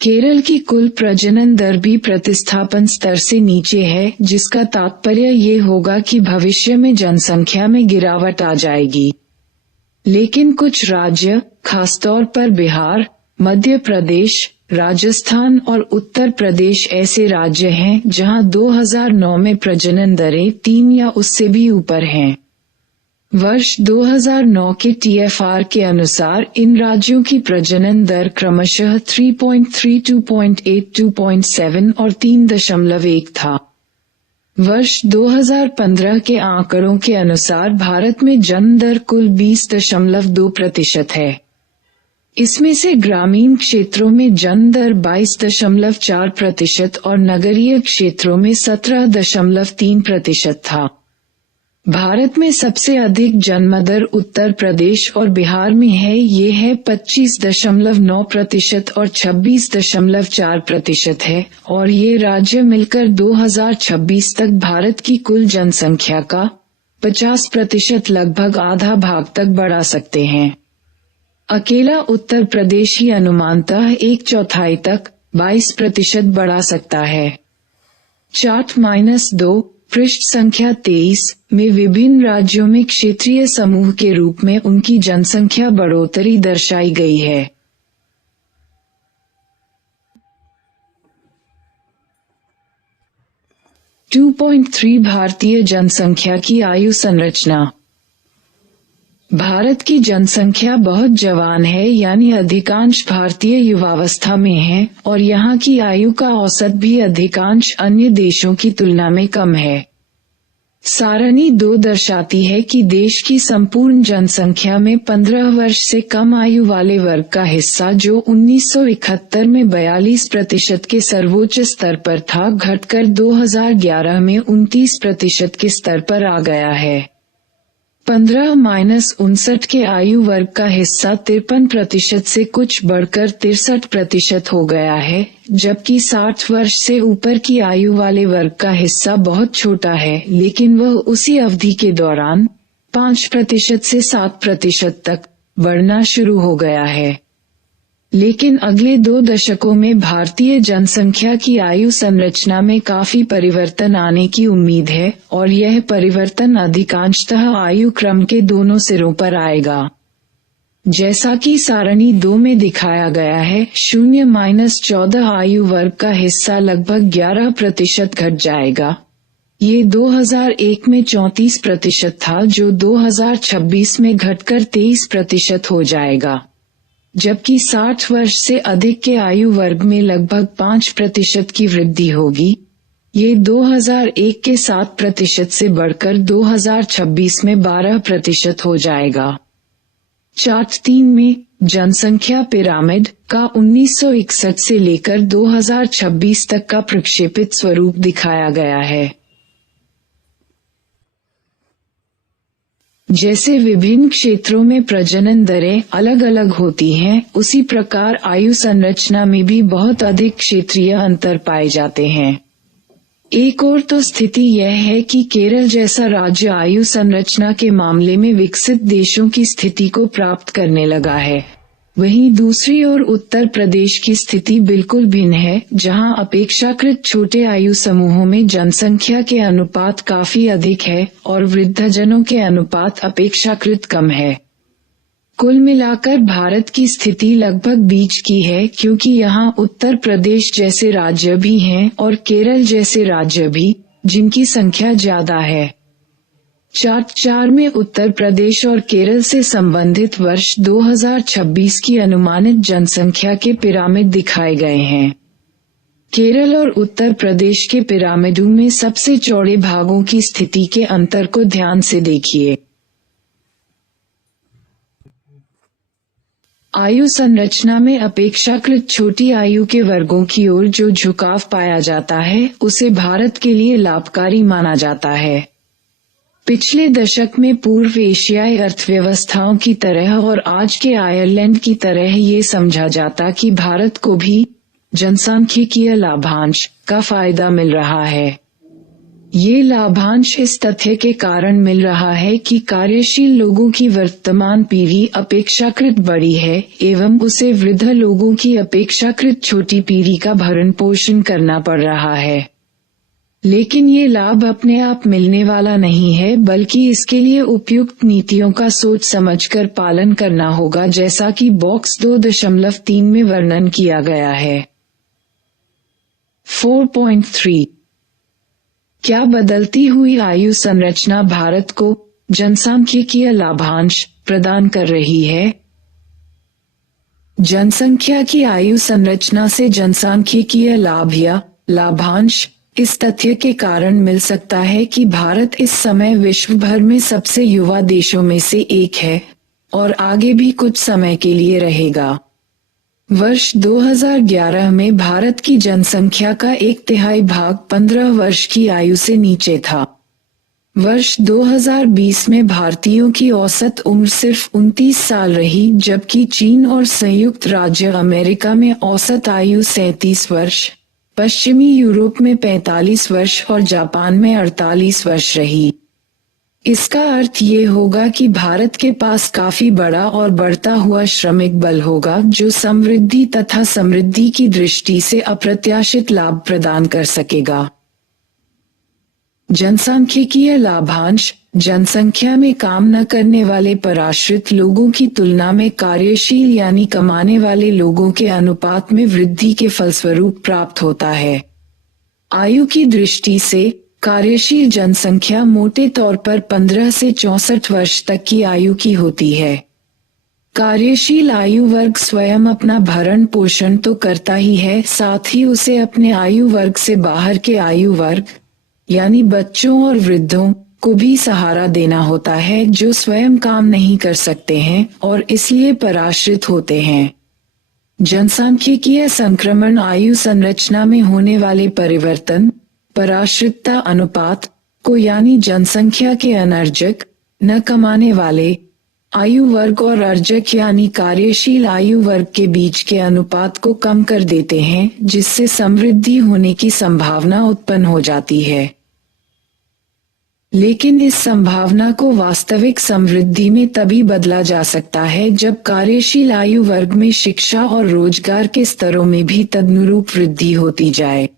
केरल की कुल प्रजनन दर भी प्रतिस्थापन स्तर से नीचे है, जिसका तात्पर्य ये होगा कि भविष्य में जनसंख्या में गिरावट आ जाएगी। लेकिन कुछ राज्य, खासतौर पर बिहार, मध्य प्रदेश, राजस्थान और उत्तर प्रदेश ऐसे राज्य हैं जहां 2009 में प्रजनन दरें 3 या उससे भी ऊपर हैं। वर्ष 2009 के TFR के अनुसार इन राज्यों की प्रजनन दर क्रमशः 3.3, 2.8, 2.7 और 3.1 था। वर्ष 2015 के आंकड़ों के अनुसार भारत में जन्म दर कुल 20.2% है। इसमें से ग्रामीण क्षेत्रों में जन्म दर 22.4% और नगरीय क्षेत्रों में 17.3% था। भारत में सबसे अधिक जन्म दर उत्तर प्रदेश और बिहार में है, ये है 25.9% और 26.4% है, और ये राज्य मिलकर 2026 तक भारत की कुल जनसंख्या का 50% लगभग आधा भाग तक बढ़ा सकते हैं। अकेला उत्तर प्रदेश ही अनुमानतः 1/4 तक 22% बढ़ा सकता है। चार्ट -2 पृष्ठ संख्या 23 में विभिन्न राज्यों में क्षेत्रीय समूह के रूप में उनकी जनसंख्या बढ़ोतरी दर्शाई गई है। 2.3 भारतीय जनसंख्या की आयु संरचना। भारत की जनसंख्या बहुत जवान है, यानी अधिकांश भारतीय युवावस्था में हैं, और यहाँ की आयु का औसत भी अधिकांश अन्य देशों की तुलना में कम है। सारणी 2 दर्शाती है कि देश की संपूर्ण जनसंख्या में 15 वर्ष से कम आयु वाले वर्ग का हिस्सा, जो 1971 में 42% के सर्वोच्च स्तर पर था, घटकर 2011 में 29% के स्तर पर आ गया है। 15-59 के आयु वर्ग का हिस्सा 53% से कुछ बढ़कर 63% हो गया है, जबकि 60 वर्ष से ऊपर की आयु वाले वर्ग का हिस्सा बहुत छोटा है, लेकिन वह उसी अवधि के दौरान 5% से 7% तक बढ़ना शुरू हो गया है। लेकिन अगले 2 दशकों में भारतीय जनसंख्या की आयु संरचना में काफी परिवर्तन आने की उम्मीद है, और यह परिवर्तन अधिकांशतः आयु क्रम के दोनों सिरों पर आएगा। जैसा कि सारणी 2 में दिखाया गया है, 0-14 आयु वर्ग का हिस्सा लगभग 11% घट जाएगा। ये 2001 में 34% था, जो 2026 में घटकर 23% हो जाएगा। जबकि 60 वर्ष से अधिक के आयु वर्ग में लगभग 5% की वृद्धि होगी। ये 2001 के 7% से बढ़कर 2026 में 12% हो जाएगा। चार्ट 3 में जनसंख्या पिरामिड का 1961 से लेकर 2026 तक का प्रक्षेपित स्वरूप दिखाया गया है। जैसे विभिन्न क्षेत्रों में प्रजनन दरें अलग अलग होती हैं, उसी प्रकार आयु संरचना में भी बहुत अधिक क्षेत्रीय अंतर पाए जाते हैं। एक और तो स्थिति यह है कि केरल जैसा राज्य आयु संरचना के मामले में विकसित देशों की स्थिति को प्राप्त करने लगा है। वहीं दूसरी ओर उत्तर प्रदेश की स्थिति बिल्कुल भिन्न है, जहां अपेक्षाकृत छोटे आयु समूहों में जनसंख्या के अनुपात काफी अधिक है और वृद्धजनों के अनुपात अपेक्षाकृत कम है। कुल मिलाकर भारत की स्थिति लगभग बीच की है, क्योंकि यहाँ उत्तर प्रदेश जैसे राज्य भी हैं और केरल जैसे राज्य भी, जिनकी संख्या ज्यादा है। चार्ट 4 में उत्तर प्रदेश और केरल से संबंधित वर्ष 2026 की अनुमानित जनसंख्या के पिरामिड दिखाए गए हैं। केरल और उत्तर प्रदेश के पिरामिडों में सबसे चौड़े भागों की स्थिति के अंतर को ध्यान से देखिए। आयु संरचना में अपेक्षाकृत छोटी आयु के वर्गों की ओर जो झुकाव पाया जाता है, उसे भारत के लिए लाभकारी माना जाता है। पिछले दशक में पूर्व एशियाई अर्थव्यवस्थाओं की तरह और आज के आयरलैंड की तरह ये समझा जाता कि भारत को भी जनसांख्यिकीय लाभांश का फायदा मिल रहा है। ये लाभांश इस तथ्य के कारण मिल रहा है कि कार्यशील लोगों की वर्तमान पीढ़ी अपेक्षाकृत बड़ी है एवं उसे वृद्ध लोगों की अपेक्षाकृत छोटी पीढ़ी का भरण पोषण करना पड़ रहा है। लेकिन ये लाभ अपने आप मिलने वाला नहीं है, बल्कि इसके लिए उपयुक्त नीतियों का सोच समझकर पालन करना होगा, जैसा कि बॉक्स 2.3 में वर्णन किया गया है। 4.3 क्या बदलती हुई आयु संरचना भारत को जनसांख्यिकीय लाभांश प्रदान कर रही है? जनसंख्या की आयु संरचना से जनसांख्यिकीय लाभ या लाभांश इस तथ्य के कारण मिल सकता है कि भारत इस समय विश्व भर में सबसे युवा देशों में से एक है और आगे भी कुछ समय के लिए रहेगा। वर्ष 2011 में भारत की जनसंख्या का 1/3 भाग 15 वर्ष की आयु से नीचे था। वर्ष 2020 में भारतीयों की औसत उम्र सिर्फ 29 साल रही, जबकि चीन और संयुक्त राज्य अमेरिका में औसत आयु 37 वर्ष, पश्चिमी यूरोप में 45 वर्ष और जापान में 48 वर्ष रही। इसका अर्थ ये होगा कि भारत के पास काफी बड़ा और बढ़ता हुआ श्रमिक बल होगा, जो समृद्धि तथा समृद्धि की दृष्टि से अप्रत्याशित लाभ प्रदान कर सकेगा। जनसांख्यिकीय लाभांश जनसंख्या में काम न करने वाले पराश्रित लोगों की तुलना में कार्यशील यानी कमाने वाले लोगों के अनुपात में वृद्धि के फलस्वरूप प्राप्त होता है। आयु की दृष्टि से कार्यशील जनसंख्या मोटे तौर पर 15 से 64 वर्ष तक की आयु की होती है। कार्यशील आयु वर्ग स्वयं अपना भरण पोषण तो करता ही है, साथ ही उसे अपने आयु वर्ग से बाहर के आयु वर्ग यानी बच्चों और वृद्धों को भी सहारा देना होता है, जो स्वयं काम नहीं कर सकते हैं और इसलिए पराश्रित होते हैं। जनसांख्यिकीय संक्रमण आयु संरचना में होने वाले परिवर्तन पराश्रितता अनुपात को यानी जनसंख्या के अनर्जक न कमाने वाले आयु वर्ग और अर्जक यानी कार्यशील आयु वर्ग के बीच के अनुपात को कम कर देते हैं, जिससे समृद्धि होने की संभावना उत्पन्न हो जाती है। लेकिन इस संभावना को वास्तविक समृद्धि में तभी बदला जा सकता है जब कार्यशील आयु वर्ग में शिक्षा और रोजगार के स्तरों में भी तदनुरूप वृद्धि होती जाए।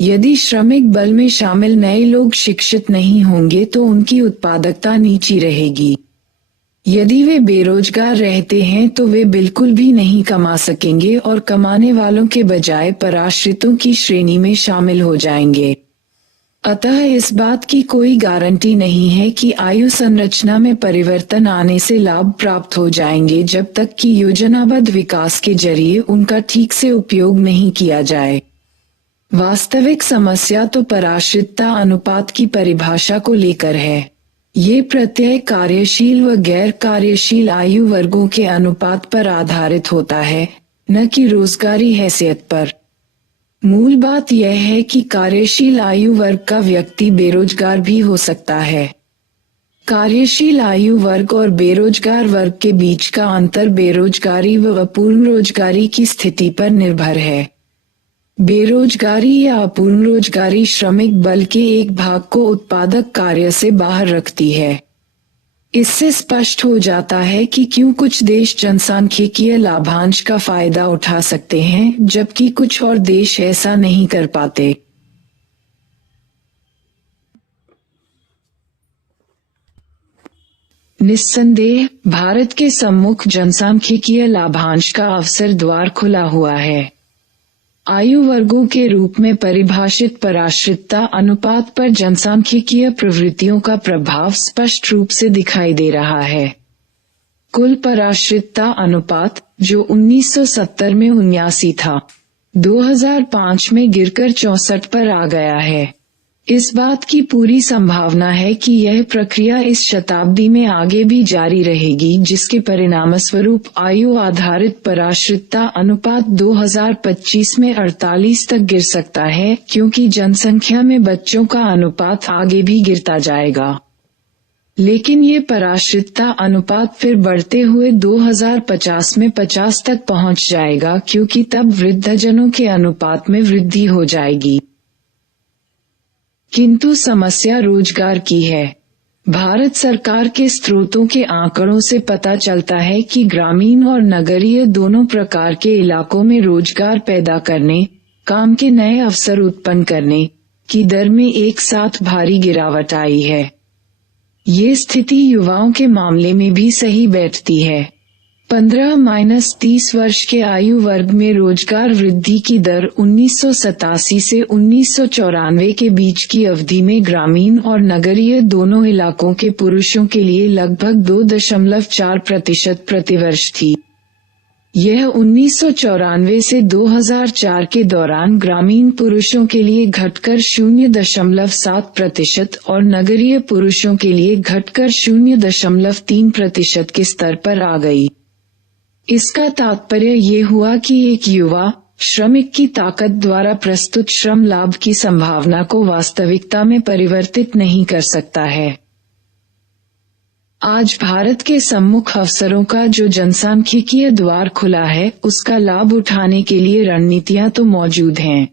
यदि श्रमिक बल में शामिल नए लोग शिक्षित नहीं होंगे तो उनकी उत्पादकता नीची रहेगी। यदि वे बेरोजगार रहते हैं तो वे बिल्कुल भी नहीं कमा सकेंगे और कमाने वालों के बजाय पराश्रितों की श्रेणी में शामिल हो जाएंगे। अतः इस बात की कोई गारंटी नहीं है कि आयु संरचना में परिवर्तन आने से लाभ प्राप्त हो जाएंगे जब तक कि योजनाबद्ध विकास के जरिए उनका ठीक से उपयोग नहीं किया जाए। वास्तविक समस्या तो पराश्रितता अनुपात की परिभाषा को लेकर है। ये प्रत्यय कार्यशील व गैर कार्यशील आयु वर्गों के अनुपात पर आधारित होता है, न कि रोजगारी हैसियत पर। मूल बात यह है कि कार्यशील आयु वर्ग का व्यक्ति बेरोजगार भी हो सकता है। कार्यशील आयु वर्ग और बेरोजगार वर्ग के बीच का अंतर बेरोजगारी व अपूर्ण रोजगारी की स्थिति पर निर्भर है। बेरोजगारी या अपूर्ण रोजगारी श्रमिक बल के एक भाग को उत्पादक कार्य से बाहर रखती है। इससे स्पष्ट हो जाता है कि क्यों कुछ देश जनसांख्यिकीय लाभांश का फायदा उठा सकते हैं जबकि कुछ और देश ऐसा नहीं कर पाते। निस्संदेह भारत के सम्मुख जनसांख्यिकीय लाभांश का अवसर द्वार खुला हुआ है। आयु वर्गों के रूप में परिभाषित पराश्रितता अनुपात पर जनसांख्यिकीय प्रवृत्तियों का प्रभाव स्पष्ट रूप से दिखाई दे रहा है। कुल पराश्रितता अनुपात, जो 1970 में 79 था, 2005 में गिरकर 64 पर आ गया है। इस बात की पूरी संभावना है कि यह प्रक्रिया इस शताब्दी में आगे भी जारी रहेगी, जिसके परिणामस्वरूप आयु आधारित पराश्रितता अनुपात 2025 में 48 तक गिर सकता है, क्योंकि जनसंख्या में बच्चों का अनुपात आगे भी गिरता जाएगा। लेकिन ये पराश्रितता अनुपात फिर बढ़ते हुए 2050 में 50 तक पहुंच जाएगा, क्योंकि तब वृद्धजनों के अनुपात में वृद्धि हो जाएगी। किंतु समस्या रोजगार की है। भारत सरकार के स्रोतों के आंकड़ों से पता चलता है कि ग्रामीण और नगरीय दोनों प्रकार के इलाकों में रोजगार पैदा करने, काम के नए अवसर उत्पन्न करने की दर में एक साथ भारी गिरावट आई है। ये स्थिति युवाओं के मामले में भी सही बैठती है। 15-30 वर्ष के आयु वर्ग में रोजगार वृद्धि की दर 1987 से 1994 के बीच की अवधि में ग्रामीण और नगरीय दोनों इलाकों के पुरुषों के लिए लगभग 2.4% प्रतिवर्ष थी। यह 1994 से 2004 के दौरान ग्रामीण पुरुषों के लिए घटकर 0.7% और नगरीय पुरुषों के लिए घटकर 0.3% के स्तर पर आ गई। इसका तात्पर्य ये हुआ कि एक युवा श्रमिक की ताकत द्वारा प्रस्तुत श्रम लाभ की संभावना को वास्तविकता में परिवर्तित नहीं कर सकता है। आज भारत के सम्मुख अवसरों का जो जनसांख्यिकीय द्वार खुला है, उसका लाभ उठाने के लिए रणनीतियां तो मौजूद हैं,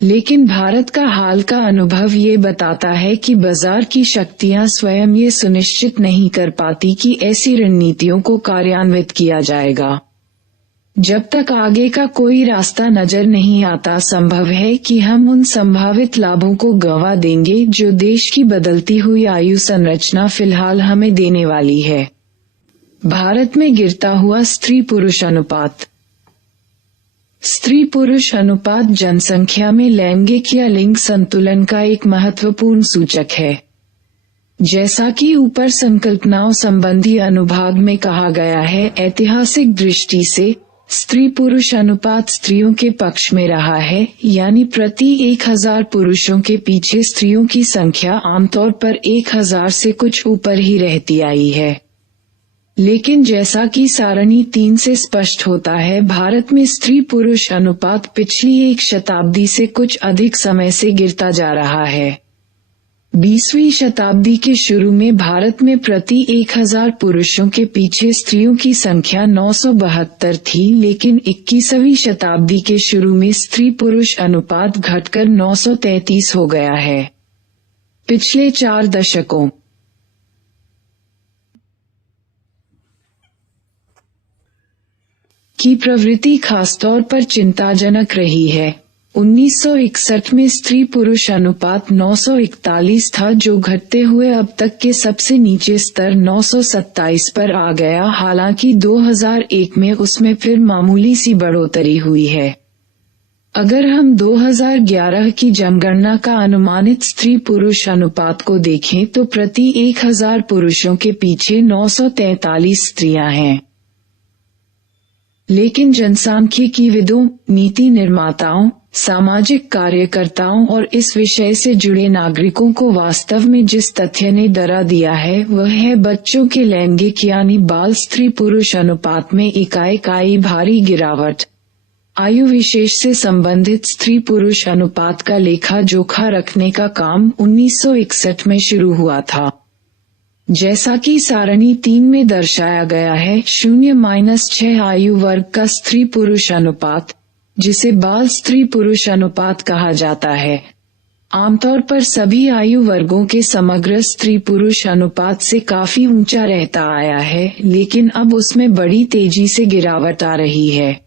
लेकिन भारत का हाल का अनुभव ये बताता है कि बाजार की शक्तियां स्वयं ये सुनिश्चित नहीं कर पाती कि ऐसी रणनीतियों को कार्यान्वित किया जाएगा। जब तक आगे का कोई रास्ता नजर नहीं आता, संभव है कि हम उन संभावित लाभों को गंवा देंगे जो देश की बदलती हुई आयु संरचना फिलहाल हमें देने वाली है। भारत में गिरता हुआ स्त्री पुरुष अनुपात। स्त्री पुरुष अनुपात जनसंख्या में लैंगिक या लिंग संतुलन का एक महत्वपूर्ण सूचक है। जैसा कि ऊपर संकल्पनाओं संबंधी अनुभाग में कहा गया है, ऐतिहासिक दृष्टि से स्त्री पुरुष अनुपात स्त्रियों के पक्ष में रहा है, यानी प्रति 1000 पुरुषों के पीछे स्त्रियों की संख्या आमतौर पर 1000 से कुछ ऊपर ही रहती आई है। लेकिन जैसा कि सारणी 3 से स्पष्ट होता है, भारत में स्त्री पुरुष अनुपात पिछली एक शताब्दी से कुछ अधिक समय से गिरता जा रहा है। 20वीं शताब्दी के शुरू में भारत में प्रति 1000 पुरुषों के पीछे स्त्रियों की संख्या 972 थी, लेकिन 21वीं शताब्दी के शुरू में स्त्री पुरुष अनुपात घटकर 933 हो गया है। पिछले 4 दशकों की प्रवृत्ति खासतौर पर चिंताजनक रही है। 1961 में स्त्री पुरुष अनुपात 941 था, जो घटते हुए अब तक के सबसे नीचे स्तर 927 पर आ गया। हालांकि 2001 में उसमें फिर मामूली सी बढ़ोतरी हुई है। अगर हम 2011 की जनगणना का अनुमानित स्त्री पुरुष अनुपात को देखें तो प्रति 1000 पुरुषों के पीछे 943 स्त्रियां हैं। लेकिन जनसांख्यिकीविदों, नीति निर्माताओं, सामाजिक कार्यकर्ताओं और इस विषय से जुड़े नागरिकों को वास्तव में जिस तथ्य ने डरा दिया है, वह है बच्चों के लैंगिक यानी बाल स्त्री पुरुष अनुपात में एकाएक आई भारी गिरावट। आयु विशेष से संबंधित स्त्री पुरुष अनुपात का लेखा जोखा रखने का काम 1961 में शुरू हुआ था। जैसा कि सारणी 3 में दर्शाया गया है, 0-6 आयु वर्ग का स्त्री पुरुष अनुपात, जिसे बाल स्त्री पुरुष अनुपात कहा जाता है, आमतौर पर सभी आयु वर्गों के समग्र स्त्री पुरुष अनुपात से काफी ऊंचा रहता आया है, लेकिन अब उसमें बड़ी तेजी से गिरावट आ रही है।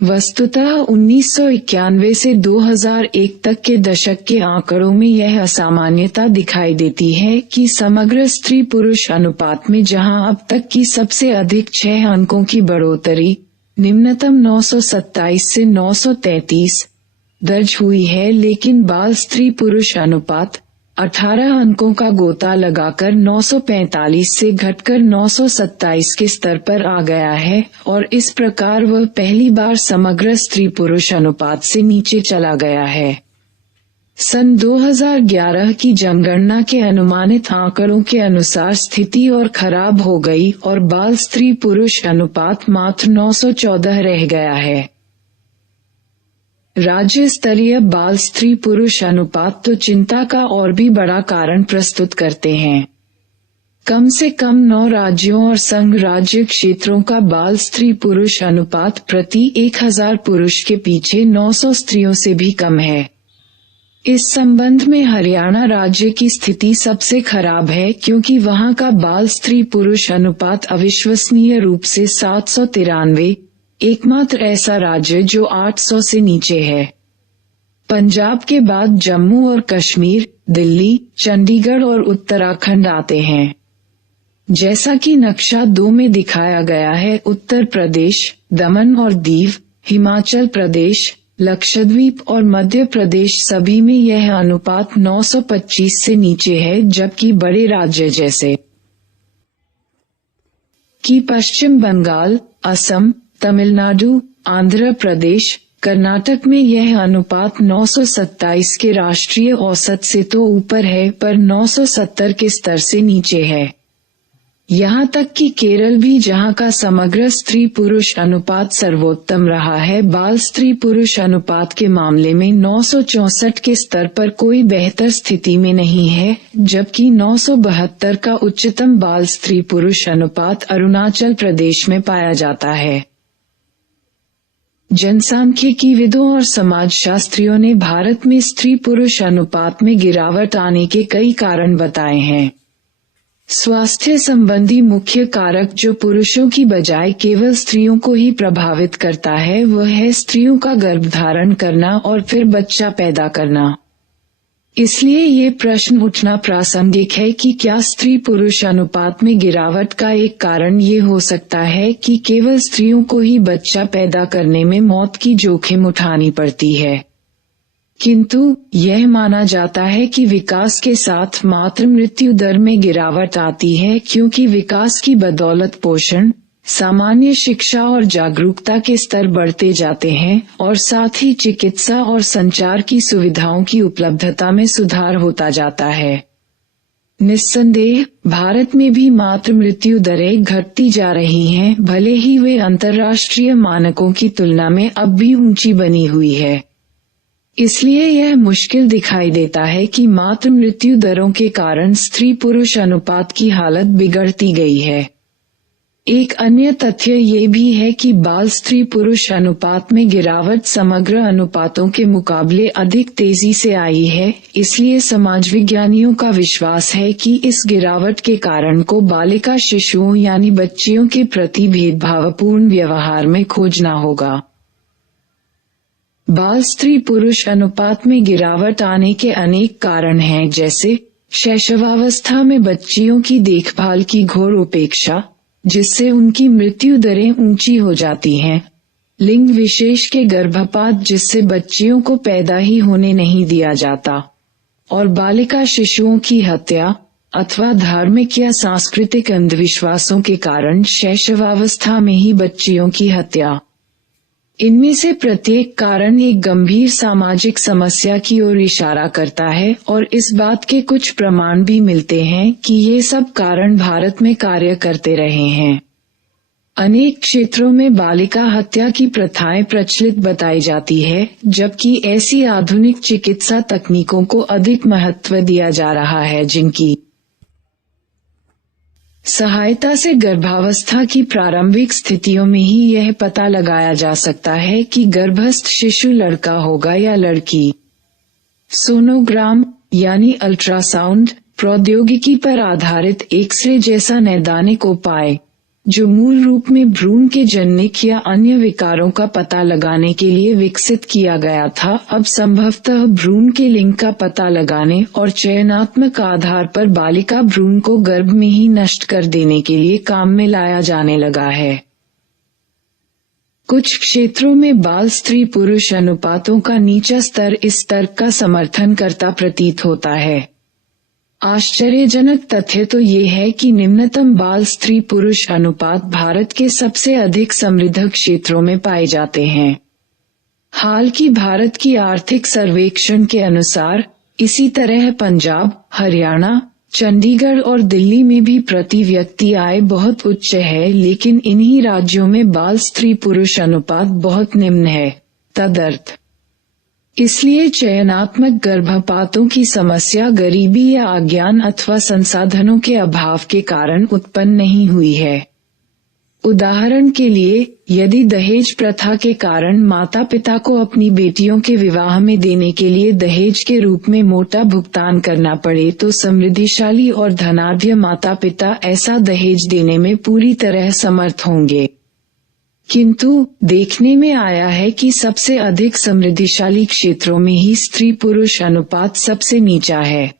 वस्तुतः 1991 से 2001 तक के दशक के आंकड़ों में यह असामान्यता दिखाई देती है कि समग्र स्त्री पुरुष अनुपात में जहां अब तक की सबसे अधिक 6 अंकों की बढ़ोतरी निम्नतम 927 से 933 दर्ज हुई है, लेकिन बाल स्त्री पुरुष अनुपात 18 अंकों का गोता लगाकर 945 से घटकर 927 के स्तर पर आ गया है और इस प्रकार वह पहली बार समग्र स्त्री पुरुष अनुपात से नीचे चला गया है। सन 2011 की जनगणना के अनुमानित आंकड़ों के अनुसार स्थिति और खराब हो गई और बाल स्त्री पुरुष अनुपात मात्र 914 रह गया है। राज्य स्तरीय बाल स्त्री पुरुष अनुपात तो चिंता का और भी बड़ा कारण प्रस्तुत करते हैं। कम से कम 9 राज्यों और संघ राज्य क्षेत्रों का बाल स्त्री पुरुष अनुपात प्रति 1000 पुरुष के पीछे 900 स्त्रियों से भी कम है। इस संबंध में हरियाणा राज्य की स्थिति सबसे खराब है, क्योंकि वहां का बाल स्त्री पुरुष अनुपात अविश्वसनीय रूप से 793, एकमात्र ऐसा राज्य जो 800 से नीचे है। पंजाब के बाद जम्मू और कश्मीर, दिल्ली, चंडीगढ़ और उत्तराखंड आते हैं। जैसा कि नक्शा 2 में दिखाया गया है, उत्तर प्रदेश, दमन और दीव, हिमाचल प्रदेश, लक्षद्वीप और मध्य प्रदेश सभी में यह अनुपात 925 से नीचे है, जबकि बड़े राज्य जैसे कि पश्चिम बंगाल, असम, तमिलनाडु, आंध्र प्रदेश, कर्नाटक में यह अनुपात 927 के राष्ट्रीय औसत से तो ऊपर है, पर 970 के स्तर से नीचे है। यहाँ तक कि केरल भी, जहाँ का समग्र स्त्री पुरुष अनुपात सर्वोत्तम रहा है, बाल स्त्री पुरुष अनुपात के मामले में 964 के स्तर पर कोई बेहतर स्थिति में नहीं है, जबकि 972 का उच्चतम बाल स्त्री पुरुष अनुपात अरुणाचल प्रदेश में पाया जाता है। जनसांख्यिकीविदों और समाजशास्त्रियों ने भारत में स्त्री पुरुष अनुपात में गिरावट आने के कई कारण बताए हैं। स्वास्थ्य संबंधी मुख्य कारक जो पुरुषों की बजाय केवल स्त्रियों को ही प्रभावित करता है, वह है स्त्रियों का गर्भधारण करना और फिर बच्चा पैदा करना। इसलिए ये प्रश्न उठना प्रासंगिक है कि क्या स्त्री पुरुष अनुपात में गिरावट का एक कारण ये हो सकता है कि केवल स्त्रियों को ही बच्चा पैदा करने में मौत की जोखिम उठानी पड़ती है। किंतु यह माना जाता है कि विकास के साथ मातृ मृत्यु दर में गिरावट आती है, क्योंकि विकास की बदौलत पोषण, सामान्य शिक्षा और जागरूकता के स्तर बढ़ते जाते हैं और साथ ही चिकित्सा और संचार की सुविधाओं की उपलब्धता में सुधार होता जाता है। निस्संदेह भारत में भी मातृ मृत्यु दरें घटती जा रही हैं, भले ही वे अंतर्राष्ट्रीय मानकों की तुलना में अब भी ऊंची बनी हुई है। इसलिए यह मुश्किल दिखाई देता है कि मातृ मृत्यु दरों के कारण स्त्री पुरुष अनुपात की हालत बिगड़ती गई है। एक अन्य तथ्य ये भी है कि बाल स्त्री पुरुष अनुपात में गिरावट समग्र अनुपातों के मुकाबले अधिक तेजी से आई है, इसलिए समाजविज्ञानियों का विश्वास है कि इस गिरावट के कारण को बालिका शिशुओं यानी बच्चियों के प्रति भेदभावपूर्ण व्यवहार में खोजना होगा। बाल स्त्री पुरुष अनुपात में गिरावट आने के अनेक कारण हैं, जैसे शैशवावस्था में बच्चियों की देखभाल की घोर उपेक्षा, जिससे उनकी मृत्यु दरें ऊंची हो जाती हैं, लिंग विशेष के गर्भपात जिससे बच्चियों को पैदा ही होने नहीं दिया जाता, और बालिका शिशुओं की हत्या अथवा धार्मिक या सांस्कृतिक अंधविश्वासों के कारण शैशवावस्था में ही बच्चियों की हत्या। इनमें से प्रत्येक कारण एक गंभीर सामाजिक समस्या की ओर इशारा करता है और इस बात के कुछ प्रमाण भी मिलते हैं कि ये सब कारण भारत में कार्य करते रहे हैं। अनेक क्षेत्रों में बालिका हत्या की प्रथाएं प्रचलित बताई जाती है, जबकि ऐसी आधुनिक चिकित्सा तकनीकों को अधिक महत्व दिया जा रहा है जिनकी सहायता से गर्भावस्था की प्रारंभिक स्थितियों में ही यह पता लगाया जा सकता है कि गर्भस्थ शिशु लड़का होगा या लड़की। सोनोग्राम यानी अल्ट्रासाउंड प्रौद्योगिकी पर आधारित एक्सरे जैसा नैदानिक उपाय जो मूल रूप में भ्रूण के जनिक या अन्य विकारों का पता लगाने के लिए विकसित किया गया था, अब संभवतः भ्रूण के लिंग का पता लगाने और चयनात्मक आधार पर बालिका भ्रूण को गर्भ में ही नष्ट कर देने के लिए काम में लाया जाने लगा है। कुछ क्षेत्रों में बाल स्त्री पुरुष अनुपातों का नीचा स्तर इस तर्क का समर्थन करता प्रतीत होता है। आश्चर्यजनक तथ्य तो ये है कि निम्नतम बाल स्त्री पुरुष अनुपात भारत के सबसे अधिक समृद्ध क्षेत्रों में पाए जाते हैं। हाल की भारत की आर्थिक सर्वेक्षण के अनुसार इसी तरह पंजाब, हरियाणा, चंडीगढ़ और दिल्ली में भी प्रति व्यक्ति आय बहुत उच्च है, लेकिन इन्हीं राज्यों में बाल स्त्री पुरुष अनुपात बहुत निम्न है। तदर्थ इसलिए चयनात्मक गर्भपातों की समस्या गरीबी या अज्ञान अथवा संसाधनों के अभाव के कारण उत्पन्न नहीं हुई है। उदाहरण के लिए, यदि दहेज प्रथा के कारण माता पिता को अपनी बेटियों के विवाह में देने के लिए दहेज के रूप में मोटा भुगतान करना पड़े तो समृद्धिशाली और धनाढ्य माता पिता ऐसा दहेज देने में पूरी तरह समर्थ होंगे। किंतु देखने में आया है कि सबसे अधिक समृद्धिशाली क्षेत्रों में ही स्त्री पुरुष अनुपात सबसे नीचा है।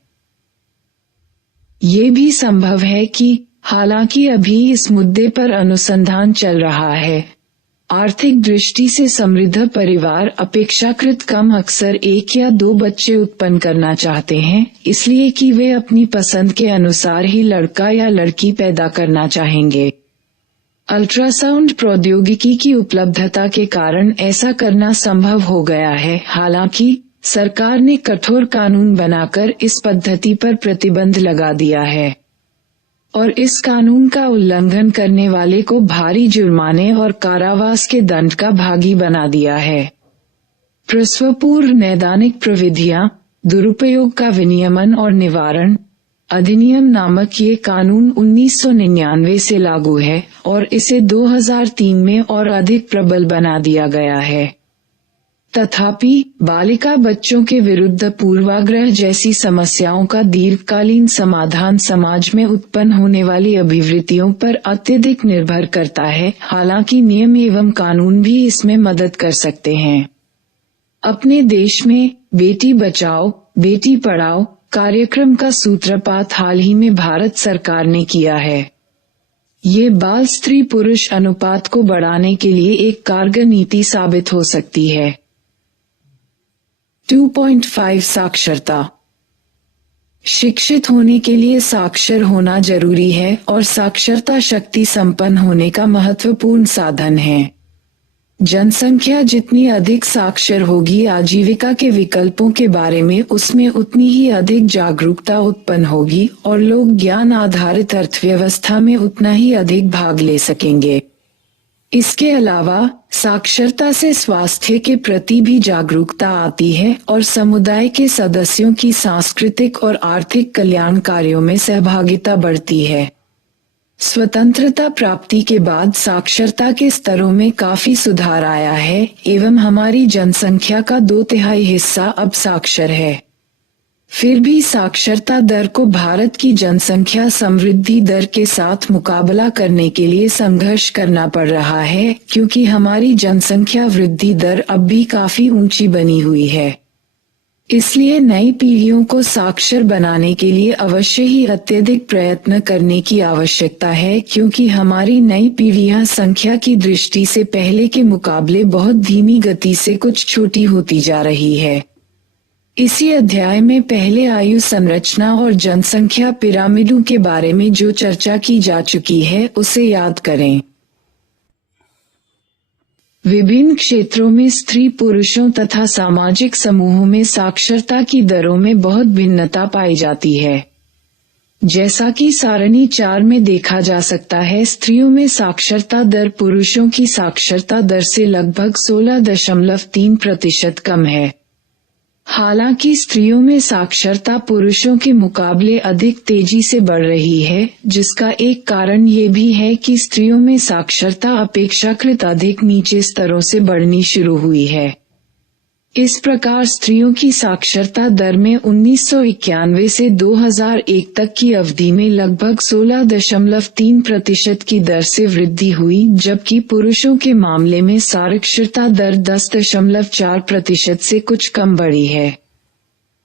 ये भी संभव है कि हालांकि अभी इस मुद्दे पर अनुसंधान चल रहा है, आर्थिक दृष्टि से समृद्ध परिवार अपेक्षाकृत कम अक्सर 1 या 2 बच्चे उत्पन्न करना चाहते हैं, इसलिए कि वे अपनी पसंद के अनुसार ही लड़का या लड़की पैदा करना चाहेंगे। अल्ट्रासाउंड प्रौद्योगिकी की उपलब्धता के कारण ऐसा करना संभव हो गया है। हालांकि सरकार ने कठोर कानून बनाकर इस पद्धति पर प्रतिबंध लगा दिया है और इस कानून का उल्लंघन करने वाले को भारी जुर्माने और कारावास के दंड का भागी बना दिया है। प्रसवपूर्व नैदानिक प्रविधियां, दुरुपयोग का विनियमन और निवारण अधिनियम नामक ये कानून 1999 से लागू है और इसे 2003 में और अधिक प्रबल बना दिया गया है। तथापि बालिका बच्चों के विरुद्ध पूर्वाग्रह जैसी समस्याओं का दीर्घकालीन समाधान समाज में उत्पन्न होने वाली अभिवृत्तियों पर अत्यधिक निर्भर करता है। हालांकि नियम एवं कानून भी इसमें मदद कर सकते हैं। अपने देश में बेटी बचाओ बेटी पढ़ाओ कार्यक्रम का सूत्रपात हाल ही में भारत सरकार ने किया है। ये बाल स्त्री पुरुष अनुपात को बढ़ाने के लिए एक कारगर नीति साबित हो सकती है। 2.5 साक्षरता। शिक्षित होने के लिए साक्षर होना जरूरी है और साक्षरता शक्ति संपन्न होने का महत्वपूर्ण साधन है। जनसंख्या जितनी अधिक साक्षर होगी, आजीविका के विकल्पों के बारे में उसमें उतनी ही अधिक जागरूकता उत्पन्न होगी और लोग ज्ञान आधारित अर्थव्यवस्था में उतना ही अधिक भाग ले सकेंगे। इसके अलावा साक्षरता से स्वास्थ्य के प्रति भी जागरूकता आती है और समुदाय के सदस्यों की सांस्कृतिक और आर्थिक कल्याण कार्यों में सहभागिता बढ़ती है। स्वतंत्रता प्राप्ति के बाद साक्षरता के स्तरों में काफी सुधार आया है एवं हमारी जनसंख्या का 2/3 हिस्सा अब साक्षर है। फिर भी साक्षरता दर को भारत की जनसंख्या समृद्धि दर के साथ मुकाबला करने के लिए संघर्ष करना पड़ रहा है, क्योंकि हमारी जनसंख्या वृद्धि दर अब भी काफी ऊंची बनी हुई है। इसलिए नई पीढ़ियों को साक्षर बनाने के लिए अवश्य ही अत्यधिक प्रयत्न करने की आवश्यकता है, क्योंकि हमारी नई पीढ़ियां संख्या की दृष्टि से पहले के मुकाबले बहुत धीमी गति से कुछ छोटी होती जा रही है। इसी अध्याय में पहले आयु संरचना और जनसंख्या पिरामिडों के बारे में जो चर्चा की जा चुकी है उसे याद करें। विभिन्न क्षेत्रों में स्त्री पुरुषों तथा सामाजिक समूहों में साक्षरता की दरों में बहुत भिन्नता पाई जाती है। जैसा कि सारणी 4 में देखा जा सकता है, स्त्रियों में साक्षरता दर पुरुषों की साक्षरता दर से लगभग 16.3% कम है। हालांकि स्त्रियों में साक्षरता पुरुषों के मुकाबले अधिक तेजी से बढ़ रही है, जिसका एक कारण ये भी है कि स्त्रियों में साक्षरता अपेक्षाकृत अधिक नीचे स्तरों से बढ़नी शुरू हुई है। इस प्रकार स्त्रियों की साक्षरता दर में 1991 से 2001 तक की अवधि में लगभग 16.3% की दर से वृद्धि हुई, जबकि पुरुषों के मामले में साक्षरता दर 10.4% से कुछ कम बढ़ी है।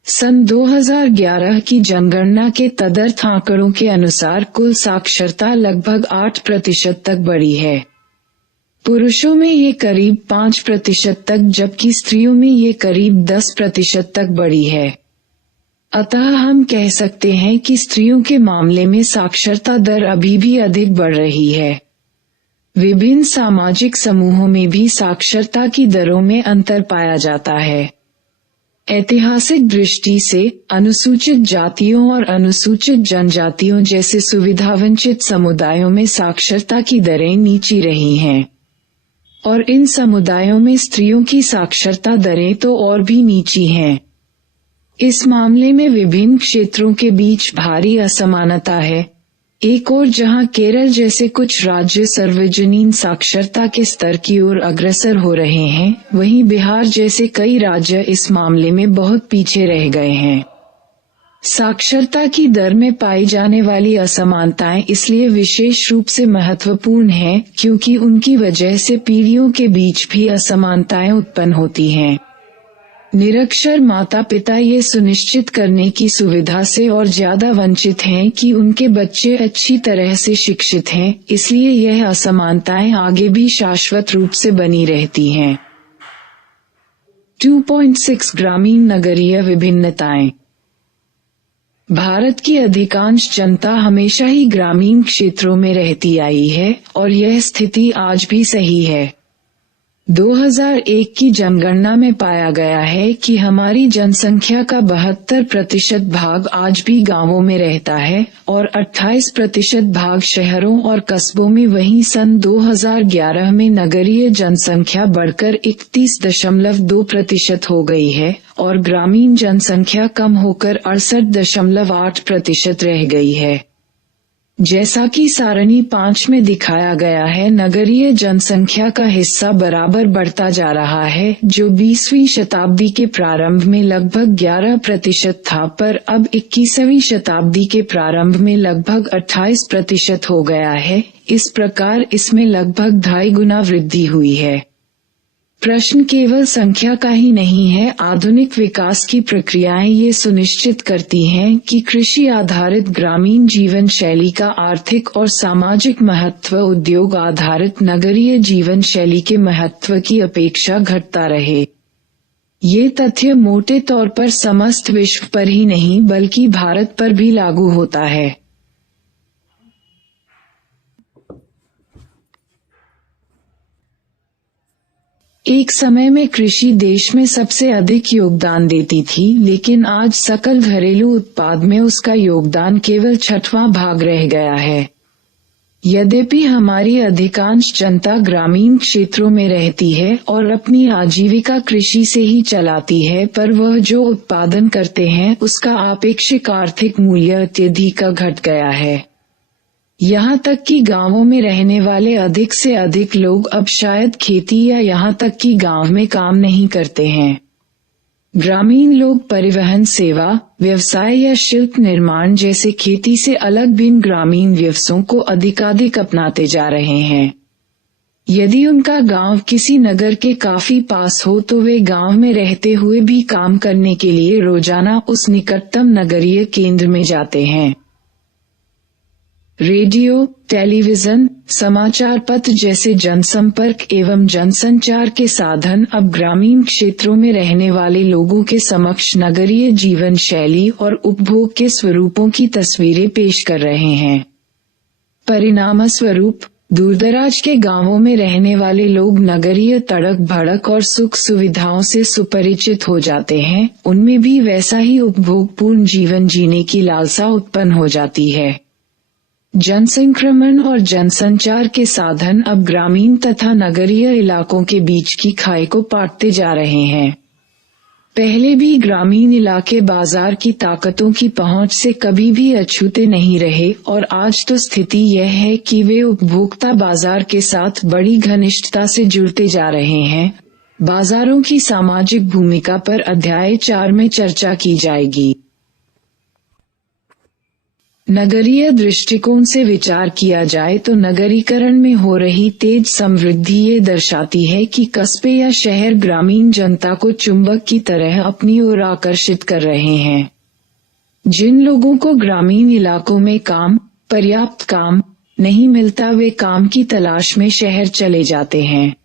सन 2011 की जनगणना के तदर्थ आंकड़ों के अनुसार कुल साक्षरता लगभग 8% तक बढ़ी है। पुरुषों में ये करीब 5% तक, जबकि स्त्रियों में ये करीब 10% तक बढ़ी है। अतः हम कह सकते हैं कि स्त्रियों के मामले में साक्षरता दर अभी भी अधिक बढ़ रही है। विभिन्न सामाजिक समूहों में भी साक्षरता की दरों में अंतर पाया जाता है। ऐतिहासिक दृष्टि से अनुसूचित जातियों और अनुसूचित जनजातियों जैसे सुविधावंचित समुदायों में साक्षरता की दरें नीची रही हैं, और इन समुदायों में स्त्रियों की साक्षरता दरें तो और भी नीची हैं। इस मामले में विभिन्न क्षेत्रों के बीच भारी असमानता है। एक और जहां केरल जैसे कुछ राज्य सार्वजनीन साक्षरता के स्तर की ओर अग्रसर हो रहे हैं, वहीं बिहार जैसे कई राज्य इस मामले में बहुत पीछे रह गए हैं। साक्षरता की दर में पाई जाने वाली असमानताएं इसलिए विशेष रूप से महत्वपूर्ण हैं, क्योंकि उनकी वजह से पीढ़ियों के बीच भी असमानताएं उत्पन्न होती हैं। निरक्षर माता पिता ये सुनिश्चित करने की सुविधा से और ज्यादा वंचित हैं कि उनके बच्चे अच्छी तरह से शिक्षित हैं, इसलिए यह असमानताएं आगे भी शाश्वत रूप से बनी रहती हैं। 2.6 ग्रामीण नगरीय विभिन्नताएं। भारत की अधिकांश जनता हमेशा ही ग्रामीण क्षेत्रों में रहती आई है, और यह स्थिति आज भी सही है। 2001 की जनगणना में पाया गया है कि हमारी जनसंख्या का 72% भाग आज भी गांवों में रहता है और 28% भाग शहरों और कस्बों में। वहीं सन 2011 में नगरीय जनसंख्या बढ़कर 31.2% हो गई है और ग्रामीण जनसंख्या कम होकर 68.8% रह गई है। जैसा कि सारणी 5 में दिखाया गया है, नगरीय जनसंख्या का हिस्सा बराबर बढ़ता जा रहा है, जो 20वीं शताब्दी के प्रारंभ में लगभग 11% था, पर अब 21वीं शताब्दी के प्रारंभ में लगभग 28% हो गया है। इस प्रकार इसमें लगभग 2.5 गुना वृद्धि हुई है। प्रश्न केवल संख्या का ही नहीं है। आधुनिक विकास की प्रक्रियाएं ये सुनिश्चित करती हैं कि कृषि आधारित ग्रामीण जीवन शैली का आर्थिक और सामाजिक महत्व उद्योग आधारित नगरीय जीवन शैली के महत्व की अपेक्षा घटता रहे। ये तथ्य मोटे तौर पर समस्त विश्व पर ही नहीं बल्कि भारत पर भी लागू होता है। एक समय में कृषि देश में सबसे अधिक योगदान देती थी, लेकिन आज सकल घरेलू उत्पाद में उसका योगदान केवल 6वां भाग रह गया है। यद्यपि हमारी अधिकांश जनता ग्रामीण क्षेत्रों में रहती है और अपनी आजीविका कृषि से ही चलाती है, पर वह जो उत्पादन करते हैं उसका आपेक्षिक आर्थिक मूल्य अत्यधिक घट गया है। यहाँ तक कि गांवों में रहने वाले अधिक से अधिक लोग अब शायद खेती या यहाँ तक कि गांव में काम नहीं करते हैं। ग्रामीण लोग परिवहन सेवा, व्यवसाय या शिल्प निर्माण जैसे खेती से अलग भिन्न ग्रामीण व्यवसायों को अधिकाधिक अपनाते जा रहे हैं। यदि उनका गांव किसी नगर के काफी पास हो तो वे गांव में रहते हुए भी काम करने के लिए रोजाना उस निकटतम नगरीय केंद्र में जाते हैं। रेडियो, टेलीविजन, समाचार पत्र जैसे जनसंपर्क एवं जनसंचार के साधन अब ग्रामीण क्षेत्रों में रहने वाले लोगों के समक्ष नगरीय जीवन शैली और उपभोग के स्वरूपों की तस्वीरें पेश कर रहे हैं। परिणामस्वरूप दूरदराज के गांवों में रहने वाले लोग नगरीय तड़क भड़क और सुख सुविधाओं से सुपरिचित हो जाते हैं। उनमें भी वैसा ही उपभोगपूर्ण जीवन जीने की लालसा उत्पन्न हो जाती है। जनसंक्रमण और जनसंचार के साधन अब ग्रामीण तथा नगरीय इलाकों के बीच की खाई को पाटते जा रहे हैं। पहले भी ग्रामीण इलाके बाजार की ताकतों की पहुंच से कभी भी अछूते नहीं रहे और आज तो स्थिति यह है कि वे उपभोक्ता बाजार के साथ बड़ी घनिष्ठता से जुड़ते जा रहे हैं। बाजारों की सामाजिक भूमिका पर अध्याय 4 में चर्चा की जाएगी। नगरीय दृष्टिकोण से विचार किया जाए तो नगरीकरण में हो रही तेज समृद्धि ये दर्शाती है कि कस्बे या शहर ग्रामीण जनता को चुंबक की तरह अपनी ओर आकर्षित कर रहे हैं। जिन लोगों को ग्रामीण इलाकों में पर्याप्त काम नहीं मिलता, वे काम की तलाश में शहर चले जाते हैं।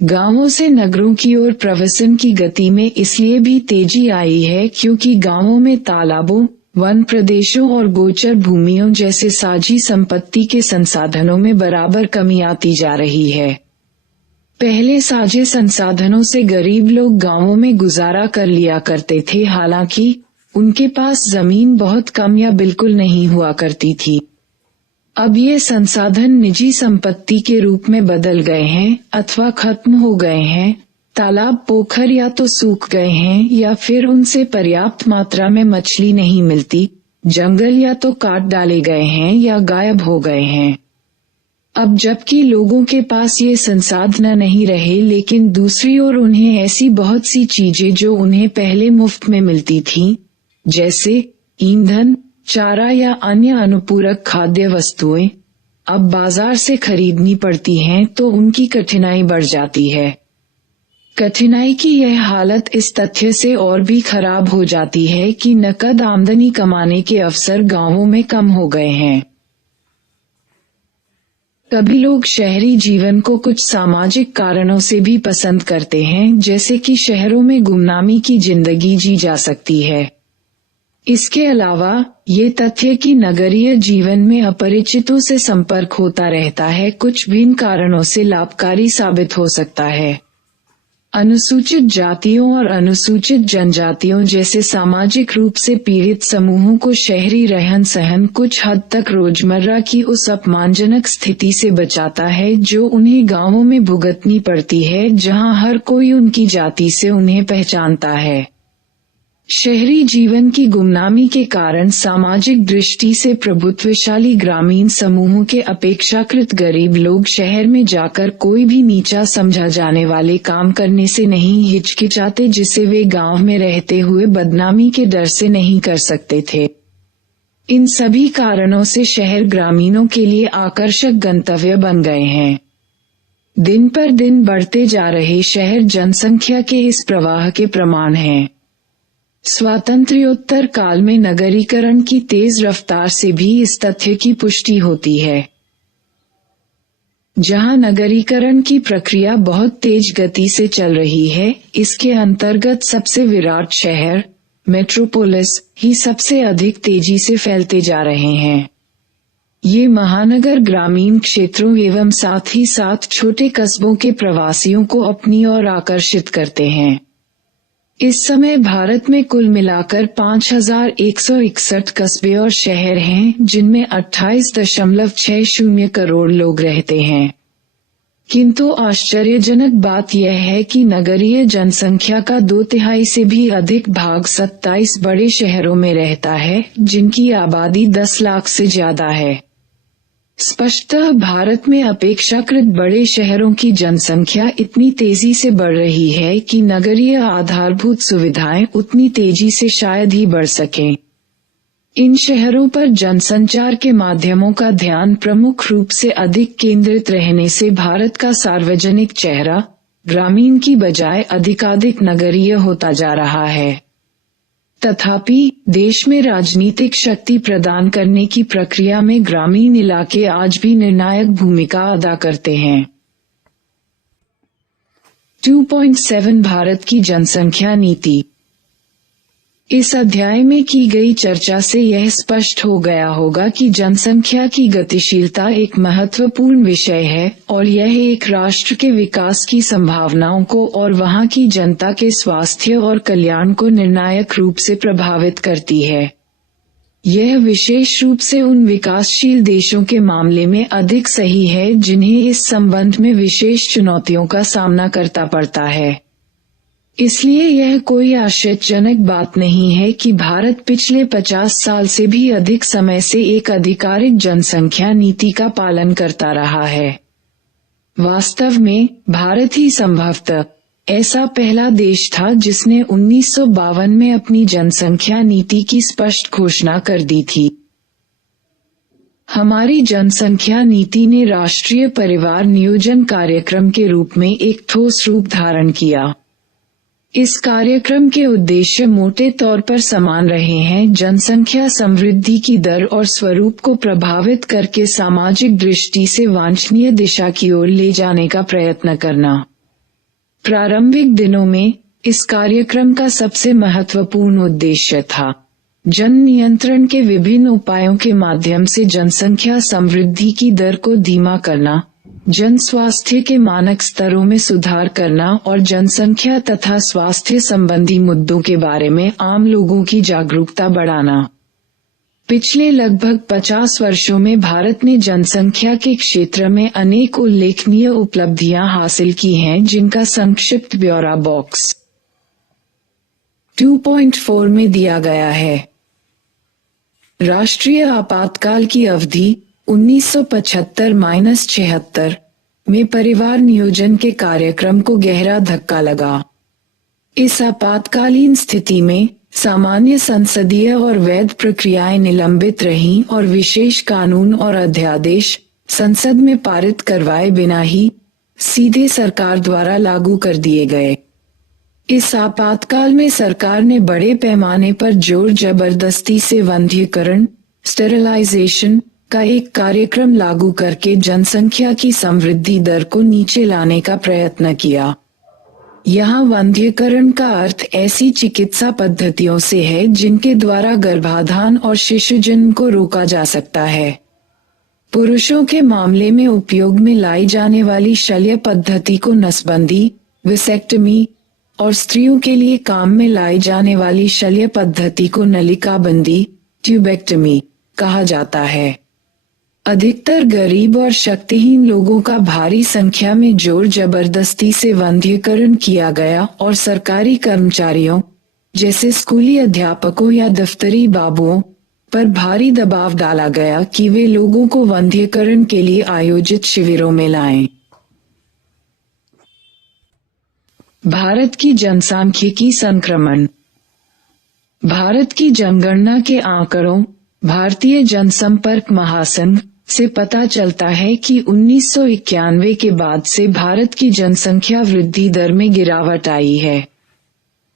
गांवों से नगरों की ओर प्रवासन की गति में इसलिए भी तेजी आई है क्योंकि गांवों में तालाबों, वन प्रदेशों और गोचर भूमियों जैसे साझी संपत्ति के संसाधनों में बराबर कमी आती जा रही है। पहले साझे संसाधनों से गरीब लोग गांवों में गुजारा कर लिया करते थे, हालांकि उनके पास जमीन बहुत कम या बिल्कुल नहीं हुआ करती थी। अब ये संसाधन निजी संपत्ति के रूप में बदल गए हैं अथवा खत्म हो गए हैं। तालाब पोखर या तो सूख गए हैं या फिर उनसे पर्याप्त मात्रा में मछली नहीं मिलती। जंगल या तो काट डाले गए हैं या गायब हो गए हैं। अब जबकि लोगों के पास ये संसाधन नहीं रहे, लेकिन दूसरी ओर उन्हें ऐसी बहुत सी चीजें जो उन्हें पहले मुफ्त में मिलती थीं, जैसे ईंधन, चारा या अन्य अनुपूरक खाद्य वस्तुएं, अब बाजार से खरीदनी पड़ती हैं, तो उनकी कठिनाई बढ़ जाती है। कठिनाई की यह हालत इस तथ्य से और भी खराब हो जाती है कि नकद आमदनी कमाने के अवसर गांवों में कम हो गए हैं। कभी लोग शहरी जीवन को कुछ सामाजिक कारणों से भी पसंद करते हैं, जैसे कि शहरों में गुमनामी की जिंदगी जी जा सकती है। इसके अलावा ये तथ्य कि नगरीय जीवन में अपरिचितों से संपर्क होता रहता है कुछ भिन्न कारणों से लाभकारी साबित हो सकता है। अनुसूचित जातियों और अनुसूचित जनजातियों जैसे सामाजिक रूप से पीड़ित समूहों को शहरी रहन सहन कुछ हद तक रोजमर्रा की उस अपमानजनक स्थिति से बचाता है जो उन्हें गांवों में भुगतनी पड़ती है, जहां हर कोई उनकी जाति से उन्हें पहचानता है। शहरी जीवन की गुमनामी के कारण सामाजिक दृष्टि से प्रभुत्वशाली ग्रामीण समूहों के अपेक्षाकृत गरीब लोग शहर में जाकर कोई भी नीचा समझा जाने वाले काम करने से नहीं हिचकिचाते, जिसे वे गांव में रहते हुए बदनामी के डर से नहीं कर सकते थे। इन सभी कारणों से शहर ग्रामीणों के लिए आकर्षक गंतव्य बन गए हैं। दिन पर दिन बढ़ते जा रहे शहर जनसंख्या के इस प्रवाह के प्रमाण हैं। स्वातंत्र्योत्तर काल में नगरीकरण की तेज रफ्तार से भी इस तथ्य की पुष्टि होती है। जहां नगरीकरण की प्रक्रिया बहुत तेज गति से चल रही है, इसके अंतर्गत सबसे विराट शहर मेट्रोपोलिस ही सबसे अधिक तेजी से फैलते जा रहे हैं। ये महानगर ग्रामीण क्षेत्रों एवं साथ ही साथ छोटे कस्बों के प्रवासियों को अपनी ओर आकर्षित करते हैं। इस समय भारत में कुल मिलाकर 5,161 कस्बे और शहर हैं, जिनमें 28.60 करोड़ लोग रहते हैं। किंतु आश्चर्यजनक बात यह है कि नगरीय जनसंख्या का 2/3 से भी अधिक भाग 27 बड़े शहरों में रहता है, जिनकी आबादी 10 लाख से ज्यादा है। स्पष्टतः भारत में अपेक्षाकृत बड़े शहरों की जनसंख्या इतनी तेजी से बढ़ रही है कि नगरीय आधारभूत सुविधाएं उतनी तेजी से शायद ही बढ़ सकें। इन शहरों पर जनसंचार के माध्यमों का ध्यान प्रमुख रूप से अधिक केंद्रित रहने से भारत का सार्वजनिक चेहरा ग्रामीण की बजाय अधिकाधिक नगरीय होता जा रहा है। तथापि देश में राजनीतिक शक्ति प्रदान करने की प्रक्रिया में ग्रामीण इलाके आज भी निर्णायक भूमिका अदा करते हैं। 2.7 भारत की जनसंख्या नीति। इस अध्याय में की गई चर्चा से यह स्पष्ट हो गया होगा कि जनसंख्या की गतिशीलता एक महत्वपूर्ण विषय है और यह एक राष्ट्र के विकास की संभावनाओं को और वहां की जनता के स्वास्थ्य और कल्याण को निर्णायक रूप से प्रभावित करती है। यह विशेष रूप से उन विकासशील देशों के मामले में अधिक सही है जिन्हें इस संबंध में विशेष चुनौतियों का सामना करना पड़ता है। इसलिए यह कोई आश्चर्यजनक बात नहीं है कि भारत पिछले 50 साल से भी अधिक समय से एक आधिकारिक जनसंख्या नीति का पालन करता रहा है। वास्तव में भारत ही संभवतः ऐसा पहला देश था जिसने 1952 में अपनी जनसंख्या नीति की स्पष्ट घोषणा कर दी थी। हमारी जनसंख्या नीति ने राष्ट्रीय परिवार नियोजन कार्यक्रम के रूप में एक ठोस रूप धारण किया। इस कार्यक्रम के उद्देश्य मोटे तौर पर समान रहे हैं: जनसंख्या समृद्धि की दर और स्वरूप को प्रभावित करके सामाजिक दृष्टि से वांछनीय दिशा की ओर ले जाने का प्रयत्न करना। प्रारंभिक दिनों में इस कार्यक्रम का सबसे महत्वपूर्ण उद्देश्य था जन नियंत्रण के विभिन्न उपायों के माध्यम से जनसंख्या समृद्धि की दर को धीमा करना, जन स्वास्थ्य के मानक स्तरों में सुधार करना और जनसंख्या तथा स्वास्थ्य संबंधी मुद्दों के बारे में आम लोगों की जागरूकता बढ़ाना। पिछले लगभग 50 वर्षों में भारत ने जनसंख्या के क्षेत्र में अनेक उल्लेखनीय उपलब्धियां हासिल की हैं, जिनका संक्षिप्त ब्यौरा बॉक्स 2.4 में दिया गया है। राष्ट्रीय आपातकाल की अवधि 1975-76 में परिवार नियोजन के कार्यक्रम को गहरा धक्का लगा। इस आपातकालीन स्थिति में सामान्य संसदीय और वैध प्रक्रियाएं निलंबित रहीं और विशेष कानून और अध्यादेश संसद में पारित करवाए बिना ही सीधे सरकार द्वारा लागू कर दिए गए। इस आपातकाल में सरकार ने बड़े पैमाने पर जोर जबरदस्ती से वंध्यकरण स्टेरिलाइजेशन का एक कार्यक्रम लागू करके जनसंख्या की समृद्धि दर को नीचे लाने का प्रयत्न किया। यहाँ वंध्यकरण का अर्थ ऐसी चिकित्सा पद्धतियों से है जिनके द्वारा गर्भाधान और शिशु जन्म को रोका जा सकता है। पुरुषों के मामले में उपयोग में लाई जाने वाली शल्य पद्धति को नसबंदी विसेक्टमी और स्त्रियों के लिए काम में लाई जाने वाली शल्य पद्धति को नलिकाबंदी ट्यूबेक्टमी कहा जाता है। अधिकतर गरीब और शक्तिहीन लोगों का भारी संख्या में जोर जबरदस्ती से वंध्यकरण किया गया और सरकारी कर्मचारियों जैसे स्कूली अध्यापकों या दफ्तरी बाबुओं पर भारी दबाव डाला गया कि वे लोगों को वंध्यकरण के लिए आयोजित शिविरों में लाएं। भारत की जनसांख्यिकी संक्रमण। भारत की जनगणना के आंकड़ों भारतीय जनसंपर्क महासंघ से पता चलता है कि 1991 के बाद से भारत की जनसंख्या वृद्धि दर में गिरावट आई है।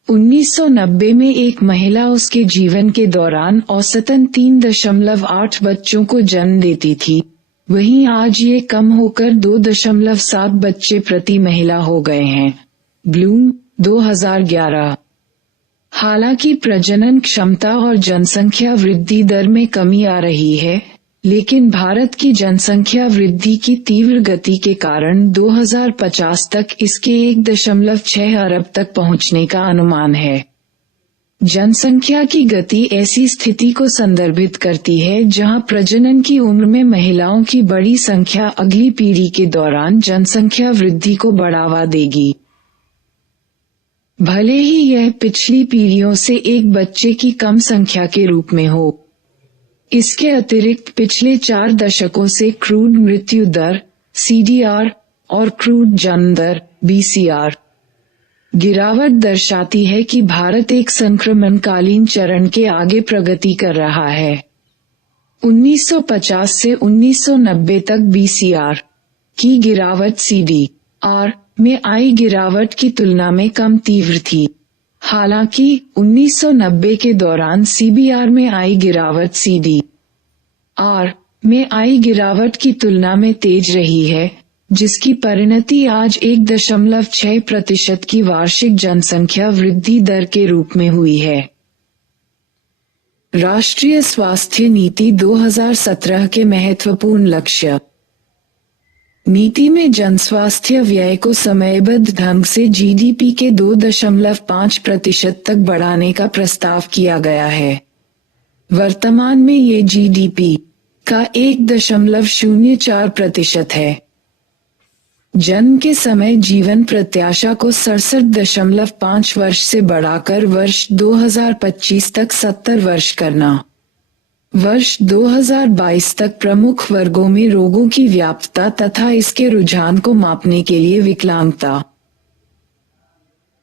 1990 में एक महिला उसके जीवन के दौरान औसतन 3.8 बच्चों को जन्म देती थी, वहीं आज ये कम होकर 2.7 बच्चे प्रति महिला हो गए हैं। ब्लूम 2011। हालांकि प्रजनन क्षमता और जनसंख्या वृद्धि दर में कमी आ रही है, लेकिन भारत की जनसंख्या वृद्धि की तीव्र गति के कारण 2050 तक इसके 1.6 अरब तक पहुंचने का अनुमान है। जनसंख्या की गति ऐसी स्थिति को संदर्भित करती है जहां प्रजनन की उम्र में महिलाओं की बड़ी संख्या अगली पीढ़ी के दौरान जनसंख्या वृद्धि को बढ़ावा देगी। भले ही यह पिछली पीढ़ियों से एक बच्चे की कम संख्या के रूप में हो। इसके अतिरिक्त पिछले 4 दशकों से क्रूड मृत्यु दर (CDR) और क्रूड जन्म दर (BCR) गिरावट दर्शाती है कि भारत एक संक्रमणकालीन चरण के आगे प्रगति कर रहा है। 1950 से 1990 तक BCR की गिरावट CDR में आई गिरावट की तुलना में कम तीव्र थी। हालांकि 1990 के दौरान CBR में आई गिरावट CDR में आई गिरावट की तुलना में तेज रही है, जिसकी परिणति आज 1.6% की वार्षिक जनसंख्या वृद्धि दर के रूप में हुई है। राष्ट्रीय स्वास्थ्य नीति 2017 के महत्वपूर्ण लक्ष्य। नीति में जनस्वास्थ्य व्यय को समयबद्ध ढंग से GDP के 2.5% तक बढ़ाने का प्रस्ताव किया गया है। वर्तमान में ये GDP का 1.04% है। जन्म के समय जीवन प्रत्याशा को 67.5 वर्ष से बढ़ाकर वर्ष 2025 तक 70 वर्ष करना। वर्ष 2022 तक प्रमुख वर्गों में रोगों की व्यापकता तथा इसके रुझान को मापने के लिए विकलांगता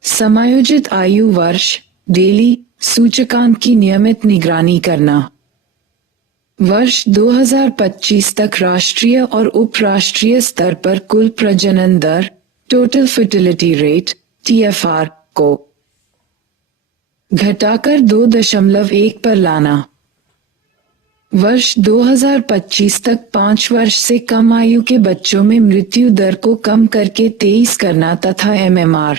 समायोजित आयु वर्ष डेली सूचकांक की नियमित निगरानी करना। वर्ष 2025 तक राष्ट्रीय और उपराष्ट्रीय स्तर पर कुल प्रजनन दर टोटल फर्टिलिटी रेट TFR को घटाकर 2.1 पर लाना। वर्ष 2025 तक 5 वर्ष से कम आयु के बच्चों में मृत्यु दर को कम करके 23 करना तथा MMR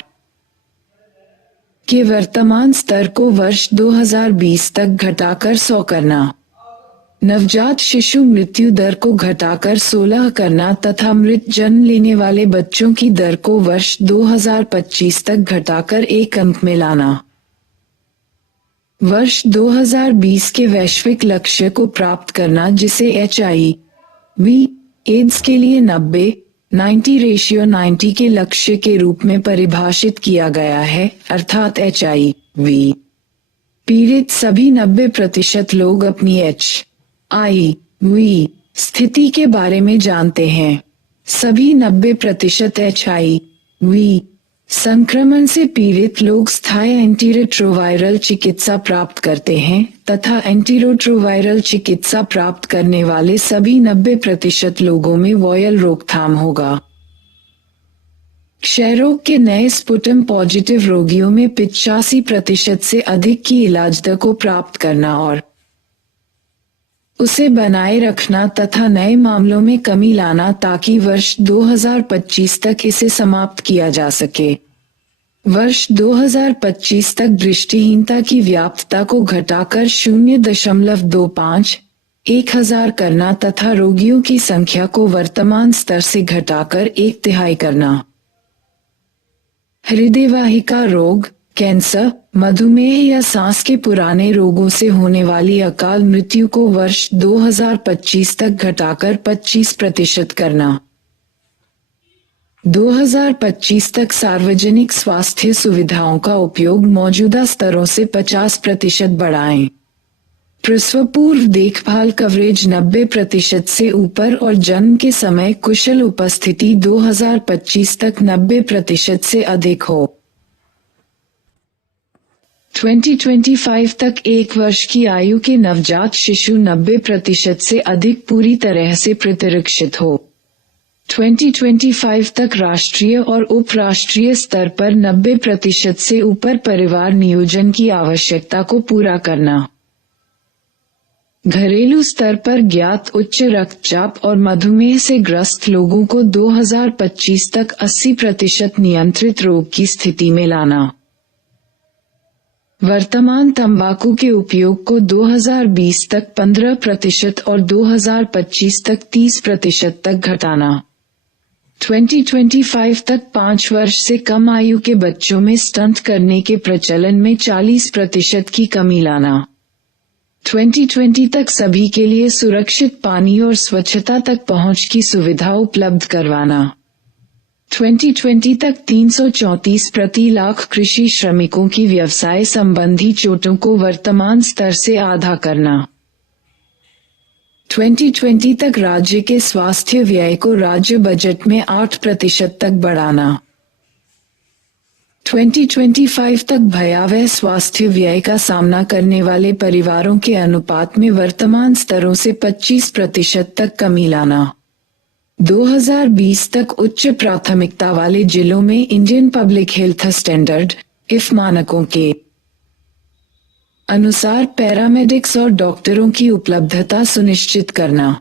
के वर्तमान स्तर को वर्ष 2020 तक घटाकर 100 करना। नवजात शिशु मृत्यु दर को घटाकर 16 करना तथा मृत जन्म लेने वाले बच्चों की दर को वर्ष 2025 तक घटाकर 1 अंक में लाना। वर्ष 2020 के वैश्विक लक्ष्य को प्राप्त करना जिसे HIV एड्स के लिए 90 रेशियो 90 के लक्ष्य के रूप में परिभाषित किया गया है, अर्थात HIV पीड़ित सभी 90% लोग अपनी HIV स्थिति के बारे में जानते हैं। सभी 90% HIV संक्रमण से पीड़ित लोग स्थायी एंटीरेट्रोवायरल चिकित्सा प्राप्त करते हैं तथा एंटीरेट्रोवायरल चिकित्सा प्राप्त करने वाले सभी 90% लोगों में वॉयल रोकथाम होगा। क्षय रोग के नए स्पुटम पॉजिटिव रोगियों में 85% से अधिक की इलाज दर को प्राप्त करना और उसे बनाए रखना तथा नए मामलों में कमी लाना ताकि वर्ष 2025 तक इसे समाप्त किया जा सके। वर्ष 2025 तक दृष्टिहीनता की व्याप्तता को घटाकर 0.25/1000 करना तथा रोगियों की संख्या को वर्तमान स्तर से घटाकर 1/3 करना। हृदयवाहिका रोग, कैंसर, मधुमेह या सांस के पुराने रोगों से होने वाली अकाल मृत्यु को वर्ष 2025 तक घटाकर 25% करना। 2025 तक सार्वजनिक स्वास्थ्य सुविधाओं का उपयोग मौजूदा स्तरों से 50% बढ़ाएं। प्रसव पूर्व देखभाल कवरेज 90% से ऊपर और जन्म के समय कुशल उपस्थिति 2025 तक 90% से अधिक हो। 2025 तक 1 वर्ष की आयु के नवजात शिशु 90% से अधिक पूरी तरह से प्रतिरक्षित हो। 2025 तक राष्ट्रीय और उपराष्ट्रीय स्तर पर 90% से ऊपर परिवार नियोजन की आवश्यकता को पूरा करना। घरेलू स्तर पर ज्ञात उच्च रक्तचाप और मधुमेह से ग्रस्त लोगों को 2025 तक 80% नियंत्रित रोग की स्थिति में लाना। वर्तमान तंबाकू के उपयोग को 2020 तक 15% और 2025 तक 30% तक घटाना। 2025 तक 5 वर्ष से कम आयु के बच्चों में स्टंट करने के प्रचलन में 40% की कमी लाना। 2020 तक सभी के लिए सुरक्षित पानी और स्वच्छता तक पहुंच की सुविधा उपलब्ध करवाना। 2020 तक 334 प्रति लाख कृषि श्रमिकों की व्यवसाय संबंधी चोटों को वर्तमान स्तर से आधा करना। 2020 तक राज्य के स्वास्थ्य व्यय को राज्य बजट में 8% तक बढ़ाना। 2025 तक भयावह स्वास्थ्य व्यय का सामना करने वाले परिवारों के अनुपात में वर्तमान स्तरों से 25% तक कमी लाना। 2020 तक उच्च प्राथमिकता वाले जिलों में Indian public health standard IF मानकों के अनुसार पैरामेडिक्स और डॉक्टरों की उपलब्धता सुनिश्चित करना।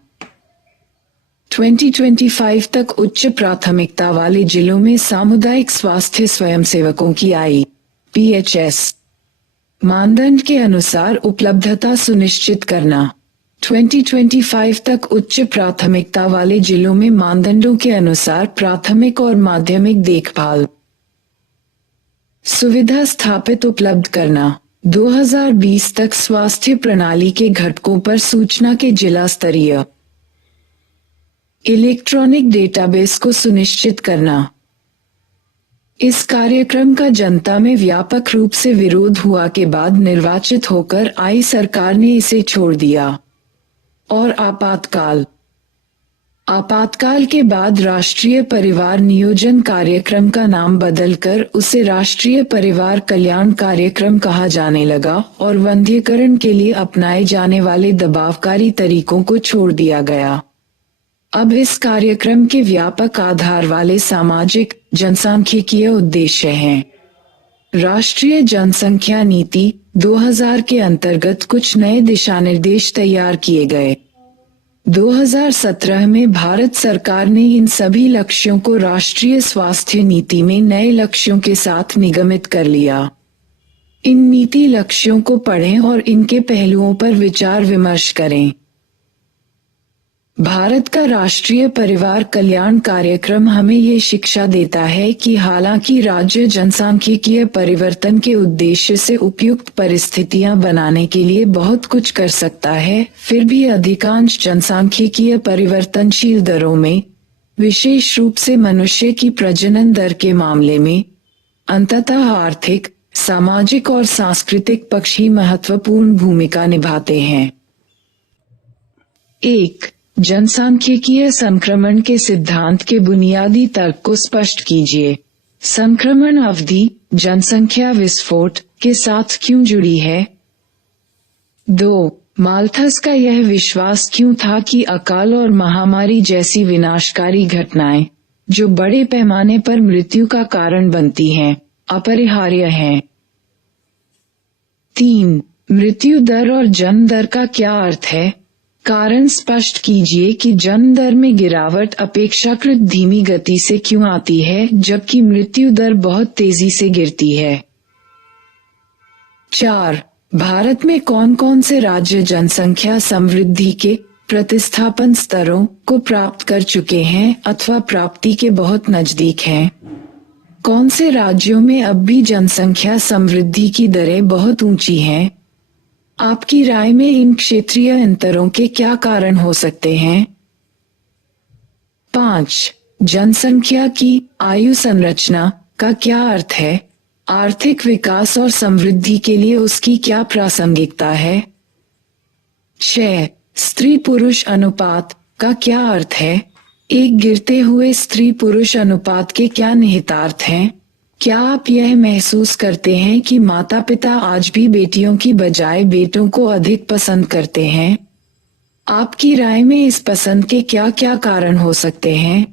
2025 तक उच्च प्राथमिकता वाले जिलों में सामुदायिक स्वास्थ्य स्वयंसेवकों की IPHS मानदंड के अनुसार उपलब्धता सुनिश्चित करना। 2025 तक उच्च प्राथमिकता वाले जिलों में मानदंडों के अनुसार प्राथमिक और माध्यमिक देखभाल सुविधा स्थापित उपलब्ध करना। 2020 तक स्वास्थ्य प्रणाली के घटकों पर सूचना के जिला स्तरीय इलेक्ट्रॉनिक डेटाबेस को सुनिश्चित करना। इस कार्यक्रम का जनता में व्यापक रूप से विरोध हुआ के बाद निर्वाचित होकर आई सरकार ने इसे छोड़ दिया और आपातकाल आपातकाल के बाद राष्ट्रीय परिवार नियोजन कार्यक्रम का नाम बदलकर उसे राष्ट्रीय परिवार कल्याण कार्यक्रम कहा जाने लगा और वंध्यकरण के लिए अपनाए जाने वाले दबावकारी तरीकों को छोड़ दिया गया। अब इस कार्यक्रम के व्यापक आधार वाले सामाजिक जनसांख्यिकीय उद्देश्य हैं। राष्ट्रीय जनसंख्या नीति 2000 के अंतर्गत कुछ नए दिशानिर्देश तैयार किए गए। 2017 में भारत सरकार ने इन सभी लक्ष्यों को राष्ट्रीय स्वास्थ्य नीति में नए लक्ष्यों के साथ निगमित कर लिया। इन नीति लक्ष्यों को पढ़ें और इनके पहलुओं पर विचार विमर्श करें। भारत का राष्ट्रीय परिवार कल्याण कार्यक्रम हमें ये शिक्षा देता है कि हालांकि राज्य जनसांख्यिकीय परिवर्तन के उद्देश्य से उपयुक्त परिस्थितियां बनाने के लिए बहुत कुछ कर सकता है, फिर भी अधिकांश जनसांख्यिकीय परिवर्तनशील दरों में, विशेष रूप से मनुष्य की प्रजनन दर के मामले में, अंततः आर्थिक, सामाजिक और सांस्कृतिक पक्ष ही महत्वपूर्ण भूमिका निभाते हैं। 1. जनसांख्यिकीय संक्रमण के सिद्धांत के बुनियादी तर्क को स्पष्ट कीजिए। संक्रमण अवधि जनसंख्या विस्फोट के साथ क्यों जुड़ी है? 2. माल्थस का यह विश्वास क्यों था कि अकाल और महामारी जैसी विनाशकारी घटनाएं, जो बड़े पैमाने पर मृत्यु का कारण बनती हैं, अपरिहार्य हैं? 3. मृत्यु दर और जन्म दर का क्या अर्थ है? कारण स्पष्ट कीजिए कि जन्म दर में गिरावट अपेक्षाकृत धीमी गति से क्यों आती है जबकि मृत्यु दर बहुत तेजी से गिरती है। 4. भारत में कौन कौन से राज्य जनसंख्या समृद्धि के प्रतिस्थापन स्तरों को प्राप्त कर चुके हैं अथवा प्राप्ति के बहुत नजदीक हैं? कौन से राज्यों में अब भी जनसंख्या समृद्धि की दरें बहुत ऊंची हैं? आपकी राय में इन क्षेत्रीय अंतरों के क्या कारण हो सकते हैं? 5. जनसंख्या की आयु संरचना का क्या अर्थ है? आर्थिक विकास और समृद्धि के लिए उसकी क्या प्रासंगिकता है? 6. स्त्री पुरुष अनुपात का क्या अर्थ है? एक गिरते हुए स्त्री पुरुष अनुपात के क्या निहितार्थ हैं? क्या आप यह महसूस करते हैं कि माता पिता आज भी बेटियों की बजाय बेटों को अधिक पसंद करते हैं? आपकी राय में इस पसंद के क्या क्या कारण हो सकते हैं?